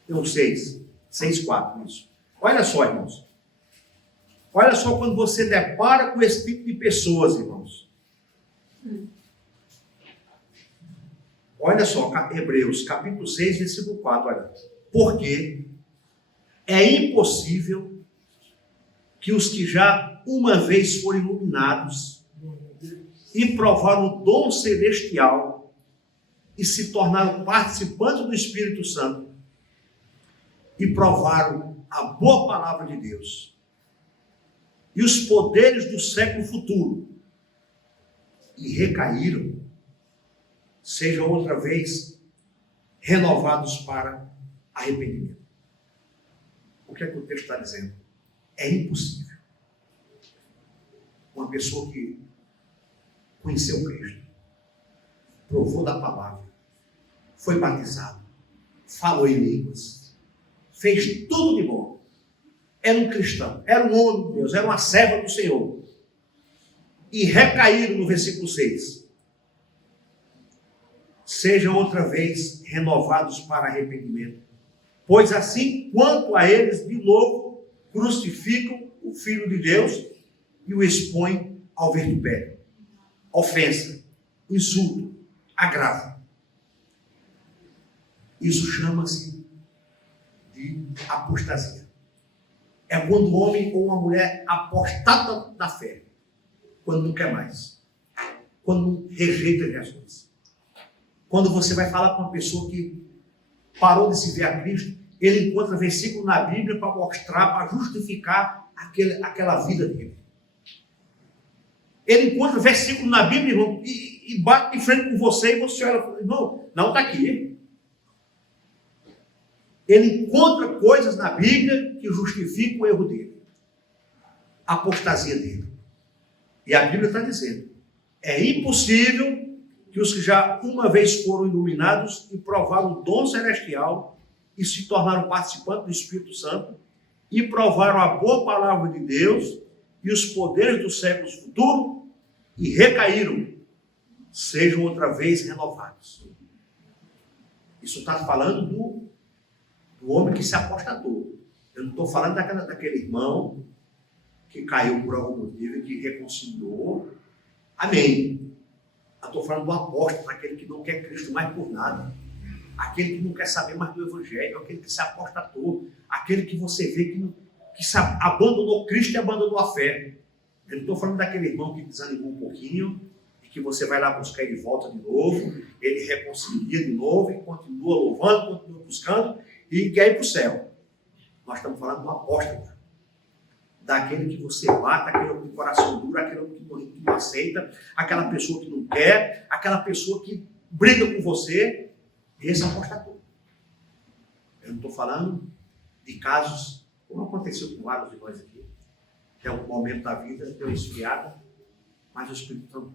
Não, 6. 6, 4, isso. Olha só, irmãos. Olha só quando você depara com esse tipo de pessoas, irmãos. Olha só, Hebreus, capítulo 6, versículo 4, olha. Porque é impossível que os que já uma vez foram iluminados e provaram o dom celestial e se tornaram participantes do Espírito Santo e provaram a boa palavra de Deus e os poderes do século futuro e recaíram, sejam outra vez renovados para arrependimento. O que é que o texto está dizendo? É impossível uma pessoa que conheceu Cristo, provou da palavra, foi batizado, falou em línguas, fez tudo de bom, era um cristão, era um homem de Deus, era uma serva do Senhor, e recaíram no versículo 6. Sejam outra vez renovados para arrependimento, pois assim quanto a eles de novo crucificam o Filho de Deus e o expõem ao vitupério, ofensa, insulto, agravo. Isso chama-se de apostasia. É quando o homem ou uma mulher apostata da fé, quando não quer mais, quando rejeita Jesus. Quando você vai falar com uma pessoa que parou de se ver a Cristo, ele encontra versículo na Bíblia para mostrar, para justificar aquela vida dele. Ele encontra versículo na Bíblia, irmão, e bate de frente com você, e você olha e fala, irmão, não está aqui. Ele encontra coisas na Bíblia que justificam o erro dele, a apostasia dele. E a Bíblia está dizendo, é impossível que os que já uma vez foram iluminados e provaram o dom celestial e se tornaram participantes do Espírito Santo e provaram a boa palavra de Deus e os poderes dos séculos futuros e recaíram, sejam outra vez renovados. Isso está falando do homem que se apostatou. Eu não estou falando daquele irmão que caiu por algum motivo e que reconciliou. Amém. Eu estou falando do apóstolo, aquele que não quer Cristo mais por nada. Aquele que não quer saber mais do Evangelho, aquele que se apostatou, aquele que você vê que se abandonou Cristo e abandonou a fé. Eu não estou falando daquele irmão que desanimou um pouquinho e que você vai lá buscar ele de volta de novo, ele reconcilia de novo e continua louvando, continua buscando e quer ir para o céu. Nós estamos falando do apóstolo, daquele que você mata, aquele que tem coração duro, aquele que não aceita, aquela pessoa que não quer, aquela pessoa que briga com você. Esse apostatou. Eu não estou falando de casos, como aconteceu com vários de nós aqui. É um momento da vida, deu uma esfriada, mas o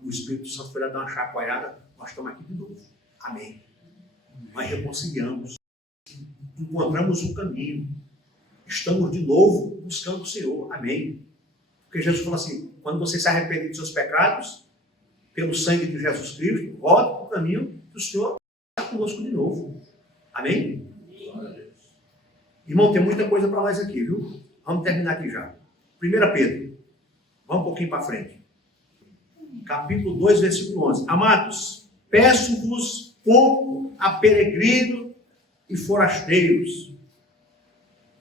Espírito Santo foi lá dar uma chacoalhada, nós estamos aqui de novo. Amém. Nós reconciliamos, encontramos um caminho, estamos de novo buscando o Senhor. Amém. Porque Jesus falou assim, quando você se arrepender dos seus pecados, pelo sangue de Jesus Cristo, volte para o caminho do Senhor está conosco de novo. Amém? Irmão, tem muita coisa para nós aqui, viu? Vamos terminar aqui já. 1 Pedro. Vamos um pouquinho para frente. Capítulo 2, versículo 11. Amados, peço-vos como a peregrinos e forasteiros,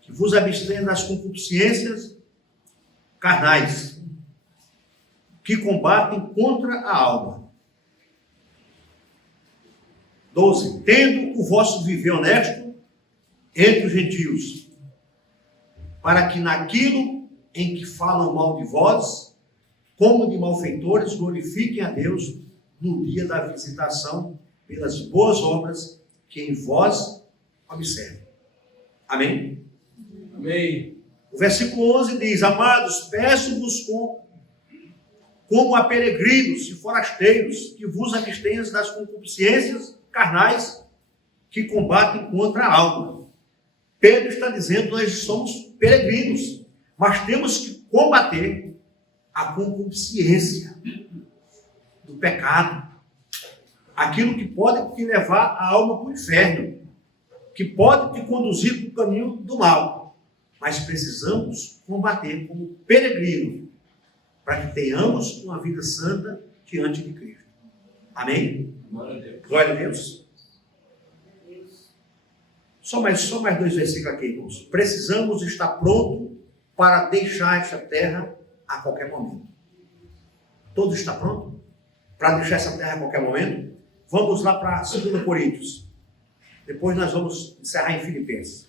que vos abstenham das concupiscências carnais, que combatem contra a alma. 12. Tendo o vosso viver honesto entre os gentios, para que naquilo em que falam mal de vós, como de malfeitores, glorifiquem a Deus no dia da visitação pelas boas obras que em vós observem. Amém? Amém. O versículo 11 diz, amados, peço-vos como a peregrinos e forasteiros, que vos abstenham das concupiscências carnais que combatem contra a alma. Pedro está dizendo que nós somos peregrinos, mas temos que combater a concupiscência do pecado, aquilo que pode te levar a alma para o inferno, que pode te conduzir para o caminho do mal, mas precisamos combater como peregrino, para que tenhamos uma vida santa diante de Cristo. Amém? Glória a Deus. Só mais 2 versículos aqui, irmãos. Precisamos estar prontos para deixar esta terra a qualquer momento. Todos estão prontos para deixar essa terra a qualquer momento? Vamos lá para 2 Coríntios. Depois nós vamos encerrar em Filipenses.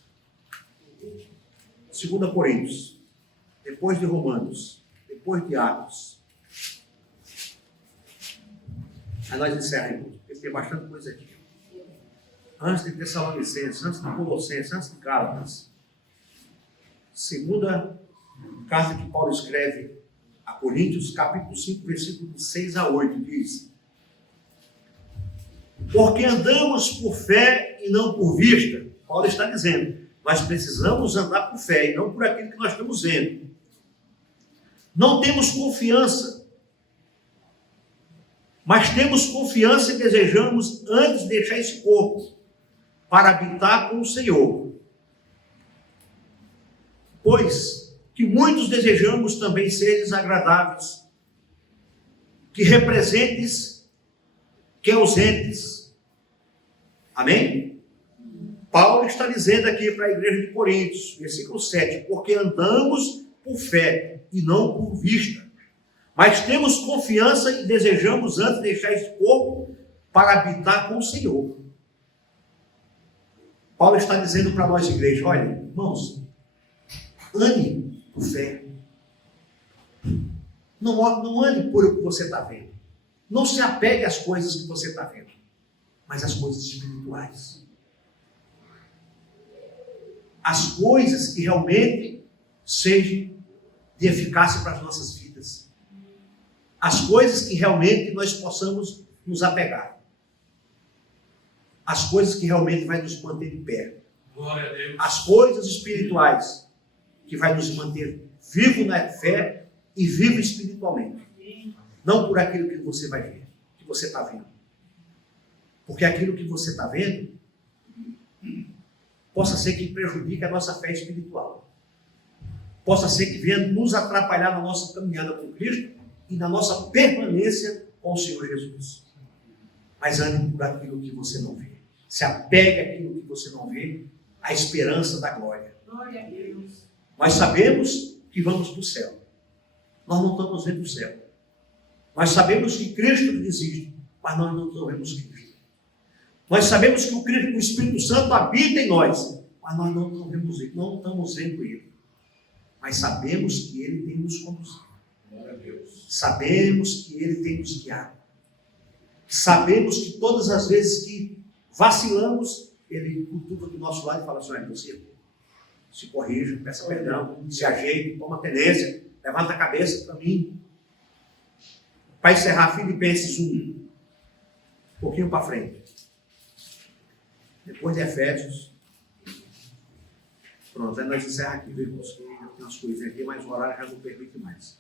2 Coríntios. Depois de Romanos. Depois de Atos. Aí nós encerramos, porque tem bastante coisa aqui. Antes de Tessalonicenses, antes de Colossenses, antes de Gálatas. Segunda carta que Paulo escreve a Coríntios, capítulo 5, versículo 6 a 8, diz: porque andamos por fé e não por vista. Paulo está dizendo, nós precisamos andar por fé e não por aquilo que nós estamos vendo. Não temos confiança, mas temos confiança e desejamos antes deixar esse corpo para habitar com o Senhor. Pois que muitos desejamos também seres agradáveis, que representes, que ausentes. Amém? Paulo está dizendo aqui para a igreja de Coríntios, versículo 7, porque andamos por fé e não por vista, mas temos confiança e desejamos antes deixar esse corpo para habitar com o Senhor. Paulo está dizendo para nós, igreja, olha, irmãos, ande por fé. Não ande por o que você está vendo. Não se apegue às coisas que você está vendo, mas às coisas espirituais. As coisas que realmente sejam de eficácia para as nossas vidas. As coisas que realmente nós possamos nos apegar. As coisas que realmente vai nos manter de pé. Glória a Deus. As coisas espirituais que vai nos manter vivo na fé e vivo espiritualmente. Não por aquilo que você vai ver, que você está vendo. Porque aquilo que você está vendo possa ser que prejudique a nossa fé espiritual. Possa ser que venha nos atrapalhar na nossa caminhada com Cristo e na nossa permanência com o Senhor Jesus. Mas ande por aquilo que você não vê. Se apegue àquilo que você não vê, a esperança da glória. Glória a Deus. Nós sabemos que vamos para o céu. Nós não estamos vendo o céu. Nós sabemos que Cristo existe, mas nós não vemos Cristo. Nós sabemos que o Espírito Santo habita em nós, mas nós não estamos vendo Ele. Mas sabemos que Ele tem nos conduzido. Glória a Deus. Sabemos que Ele tem nos guiado. Sabemos que todas as vezes que vacilamos, Ele cutuca do nosso lado e fala assim, olha, você se corrija, peça perdão, se ajeite, toma tenência, levanta a cabeça para mim. Para encerrar, Filipenses 1, um pouquinho para frente. Depois de Efésios. Pronto, aí nós encerramos aqui, viu, irmãos? Eu tenho umas coisinhas aqui, mas o horário já não permite mais.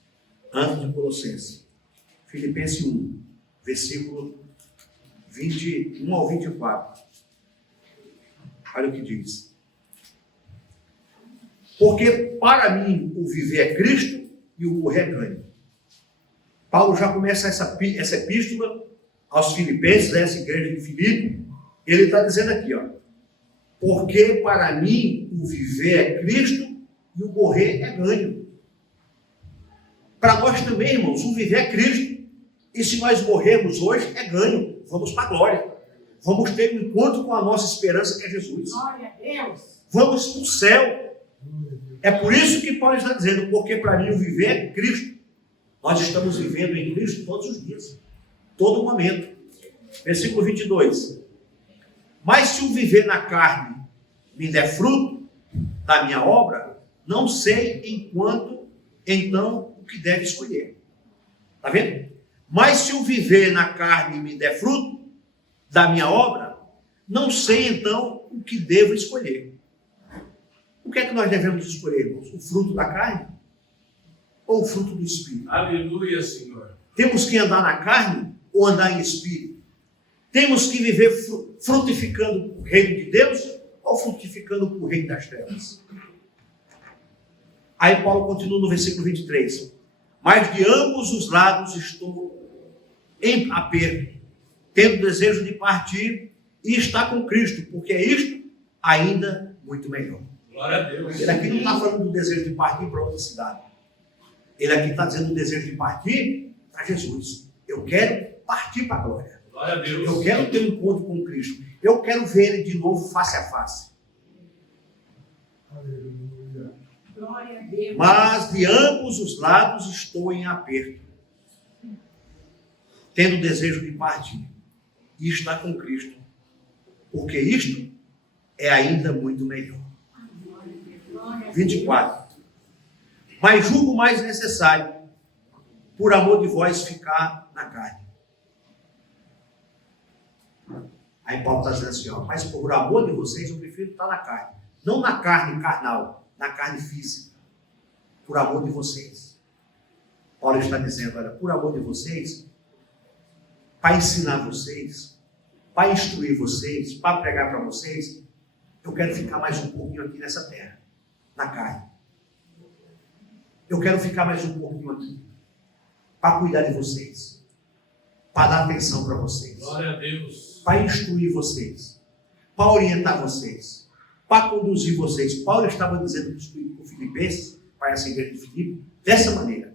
Antes de Colossenses. Filipenses 1, versículo 21 ao 24. Olha o que diz. Porque para mim o viver é Cristo e o morrer é ganho. Paulo já começa essa epístola aos Filipenses, essa igreja de Filipe. Ele está dizendo aqui, ó. Porque para mim o viver é Cristo e o morrer é ganho. Para nós também, irmãos, o viver é Cristo. E se nós morrermos hoje, é ganho. Vamos para a glória. Vamos ter um encontro com a nossa esperança, que é Jesus. Glória a Deus. Vamos para o céu. É por isso que Paulo está dizendo, porque para mim o viver é Cristo. Nós estamos vivendo em Cristo todos os dias. Todo momento. Versículo 22. Mas se o viver na carne me der fruto da minha obra, não sei então o que deve escolher. Está vendo? Mas se o viver na carne me der fruto da minha obra, não sei então o que devo escolher. O que é que nós devemos escolher, irmãos? O fruto da carne ou o fruto do Espírito? Aleluia, Senhor. Temos que andar na carne ou andar em Espírito? Temos que viver frutificando o reino de Deus ou frutificando o reino das trevas? Aí Paulo continua no versículo 23. Mas de ambos os lados estou em aperto, tendo desejo de partir e estar com Cristo, porque é isto ainda muito melhor. Glória a Deus. Ele aqui não está falando do desejo de partir para outra cidade. Ele aqui está dizendo o desejo de partir para Jesus. Eu quero partir para a glória. Glória a Deus. Eu quero ter um encontro com Cristo. Eu quero ver Ele de novo face a face. Aleluia. Glória a Deus. Mas de ambos os lados estou em aperto, tendo desejo de partir e estar com Cristo, porque isto é ainda muito melhor. 24. Mas julgo mais necessário, por amor de vós, ficar na carne. Aí Paulo está dizendo assim, ó, mas por amor de vocês eu prefiro estar na carne. Não na carne carnal, na carne física. Por amor de vocês. Paulo está dizendo, olha, por amor de vocês, para ensinar vocês, para instruir vocês, para pregar para vocês, eu quero ficar mais um pouquinho aqui nessa terra, na carne. Eu quero ficar mais um pouquinho aqui, para cuidar de vocês, para dar atenção para vocês. Glória a Deus. Para instruir vocês, para orientar vocês, para conduzir vocês. Paulo estava dizendo para os filipenses, para essa igreja de Filipe, dessa maneira.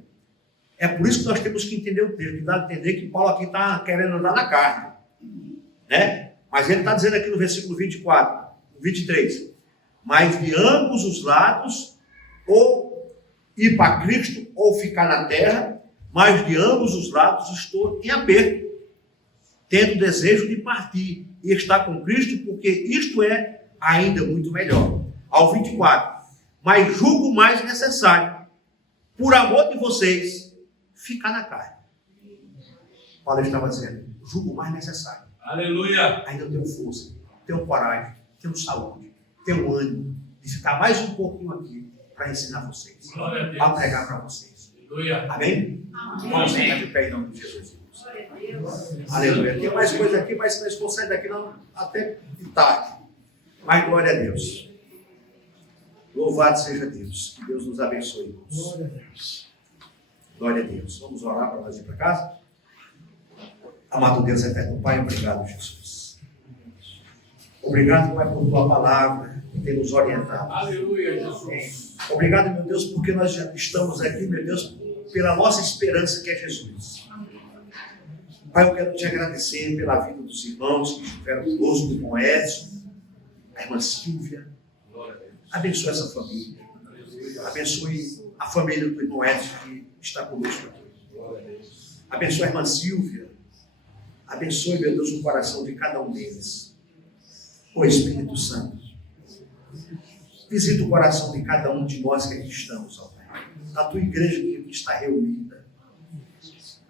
É por isso que nós temos que entender o texto, que dá a entender que Paulo aqui está querendo andar na carne, né? Mas ele está dizendo aqui no versículo 24, 23, mas de ambos os lados, ou ir para Cristo, ou ficar na terra, mas de ambos os lados estou em aperto, tendo desejo de partir e estar com Cristo, porque isto é ainda muito melhor. Ao 24, mas julgo mais necessário, por amor de vocês, ficar na carne. Paulo estava dizendo, julgo mais necessário. Aleluia. Ainda tenho força, tenho coragem, tenho saúde, tenho ânimo de ficar mais um pouquinho aqui para ensinar vocês, Glória a Deus. a pregar para vocês. Aleluia. Amém? Vamos Amém. ficar de pé em nome de Jesus. Glória a Deus. Aleluia. Tem mais coisa aqui, mas vocês vão sair daqui não, até de tarde. Mas glória a Deus. Louvado seja Deus. Que Deus nos abençoe, irmãos. Glória a Deus. Glória a Deus. Vamos orar para nós ir para casa? Amado Deus eterno, Pai, obrigado, Jesus. Obrigado, Pai, por tua palavra que tem nos orientado. Aleluia, Jesus. Obrigado, meu Deus, porque nós já estamos aqui, meu Deus, pela nossa esperança que é Jesus. Pai, eu quero te agradecer pela vida dos irmãos que estiveram conosco, o irmão Edson, a irmã Silvia. Glória a Deus. Abençoe essa família. Abençoe a família do irmão Edson que está conosco aqui. Glória a Deus. Abençoe a irmã Silvia. Abençoe, meu Deus, o coração de cada um deles. O Espírito Santo. Visita o coração de cada um de nós que aqui estamos, ó Pai. A tua igreja que aqui está reunida.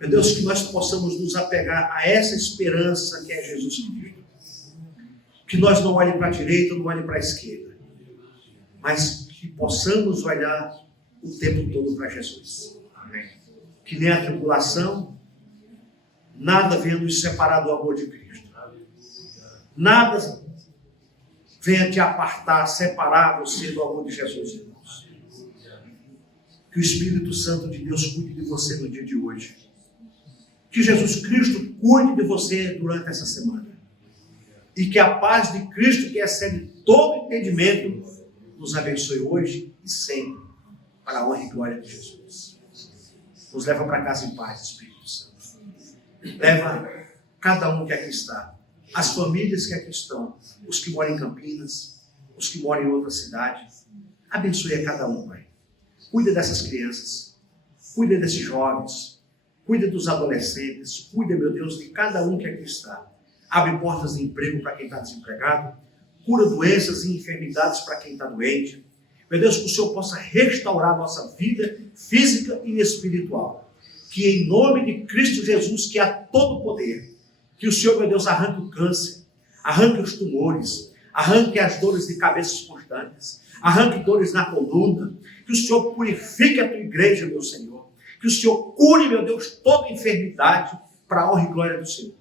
Meu Deus, que nós possamos nos apegar a essa esperança que é Jesus Cristo. Que nós não olhem para a direita, não olhem para a esquerda. Mas que possamos olhar o tempo todo para Jesus. Amém. Que nem a tribulação, nada venha nos separar do amor de Cristo. Nada venha te apartar, separar você do amor de Jesus, irmãos. Que o Espírito Santo de Deus cuide de você no dia de hoje. Que Jesus Cristo cuide de você durante essa semana. E que a paz de Cristo, que excede todo entendimento, nos abençoe hoje e sempre, para a honra e glória de Jesus. Nos leva para casa em paz, Espírito Santo. Leva cada um que aqui está, as famílias que aqui estão, os que moram em Campinas, os que moram em outra cidade. Abençoe a cada um, Pai. Cuida dessas crianças, cuida desses jovens, cuida dos adolescentes, cuida, meu Deus, de cada um que aqui está. Abre portas de emprego para quem está desempregado, cura doenças e enfermidades para quem está doente. Meu Deus, que o Senhor possa restaurar a nossa vida física e espiritual. Que em nome de Cristo Jesus, que há todo poder, que o Senhor, meu Deus, arranque o câncer, arranque os tumores, arranque as dores de cabeças constantes, arranque dores na coluna, que o Senhor purifique a tua igreja, meu Senhor, que o Senhor cure, meu Deus, toda enfermidade para a honra e glória do Senhor.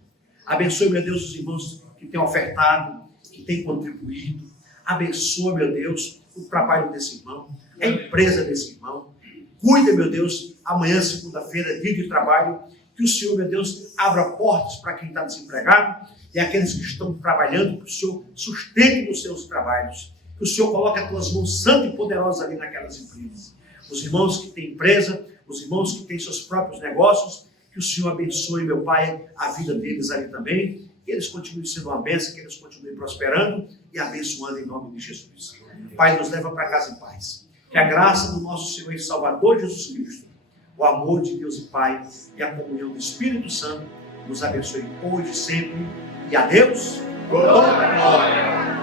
Abençoe, meu Deus, os irmãos que têm ofertado, que têm contribuído. Abençoe, meu Deus, o trabalho desse irmão, a empresa desse irmão. Cuida, meu Deus, amanhã, segunda-feira, dia de trabalho, que o Senhor, meu Deus, abra portas para quem está desempregado e aqueles que estão trabalhando, que o Senhor sustente os seus trabalhos, que o Senhor coloque as tuas mãos santas e poderosas ali naquelas empresas. Os irmãos que têm empresa, os irmãos que têm seus próprios negócios, que o Senhor abençoe, meu Pai, a vida deles ali também, que eles continuem sendo uma bênção, que eles continuem prosperando e abençoando em nome de Jesus. Pai, nos leva para casa em paz. Que a graça do nosso Senhor e Salvador Jesus Cristo, o amor de Deus e Pai e a comunhão do Espírito Santo nos abençoe hoje e sempre. E a Deus, toda a glória.